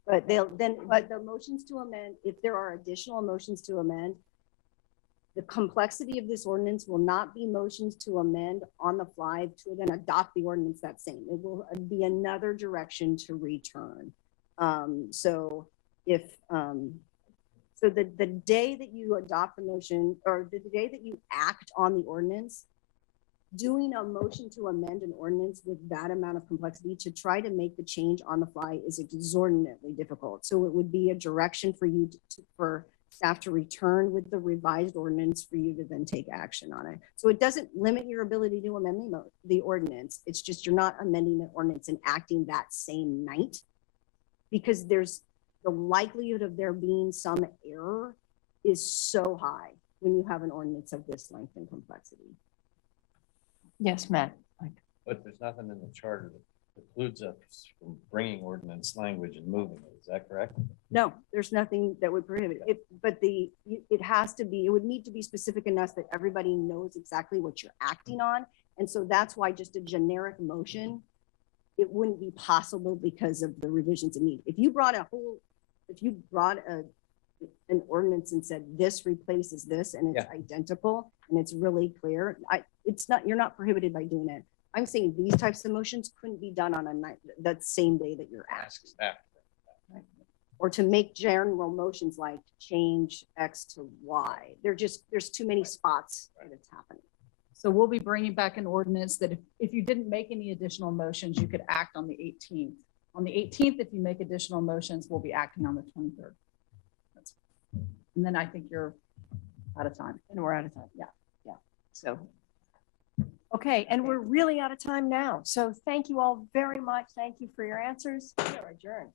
but but the motions to amend, if there are additional motions to amend, the complexity of this ordinance will not be motions to amend on the fly to then adopt the ordinance that same. It will be another direction to return. So if, so the day that you adopt the motion, or the day that you act on the ordinance, doing a motion to amend an ordinance with that amount of complexity to try to make the change on the fly is exorbitantly difficult. So it would be a direction for you for staff to return with the revised ordinance for you to then take action on it. So it doesn't limit your ability to amend the ordinance. It's just you're not amending the ordinance and acting that same night, because there's the likelihood of there being some error is so high when you have an ordinance of this length and complexity. yes, Matt. But there's nothing in the charter that precludes us from bringing ordinance language and moving it. Is that correct? No, there's nothing that would prohibit it, but it has to be, it would need to be specific enough that everybody knows exactly what you're acting on. And so that's why just a generic motion, it wouldn't be possible because of the revisions it needs. If you brought an ordinance and said this replaces this and it's identical and it's really clear, you're not prohibited by doing it. I'm saying these types of motions couldn't be done on a night, that same day that you're Ask asking. staff. Or to make general motions like change X to Y. There's too many spots that it's happening. So we'll be bringing back an ordinance that if you didn't make any additional motions, you could act on the 18th. On the 18th, if you make additional motions, we'll be acting on the 23rd. And then I think you're out of time. And we're out of time. Yeah. So, okay, and we're really out of time now. So thank you all very much. Thank you for your answers. We are adjourned.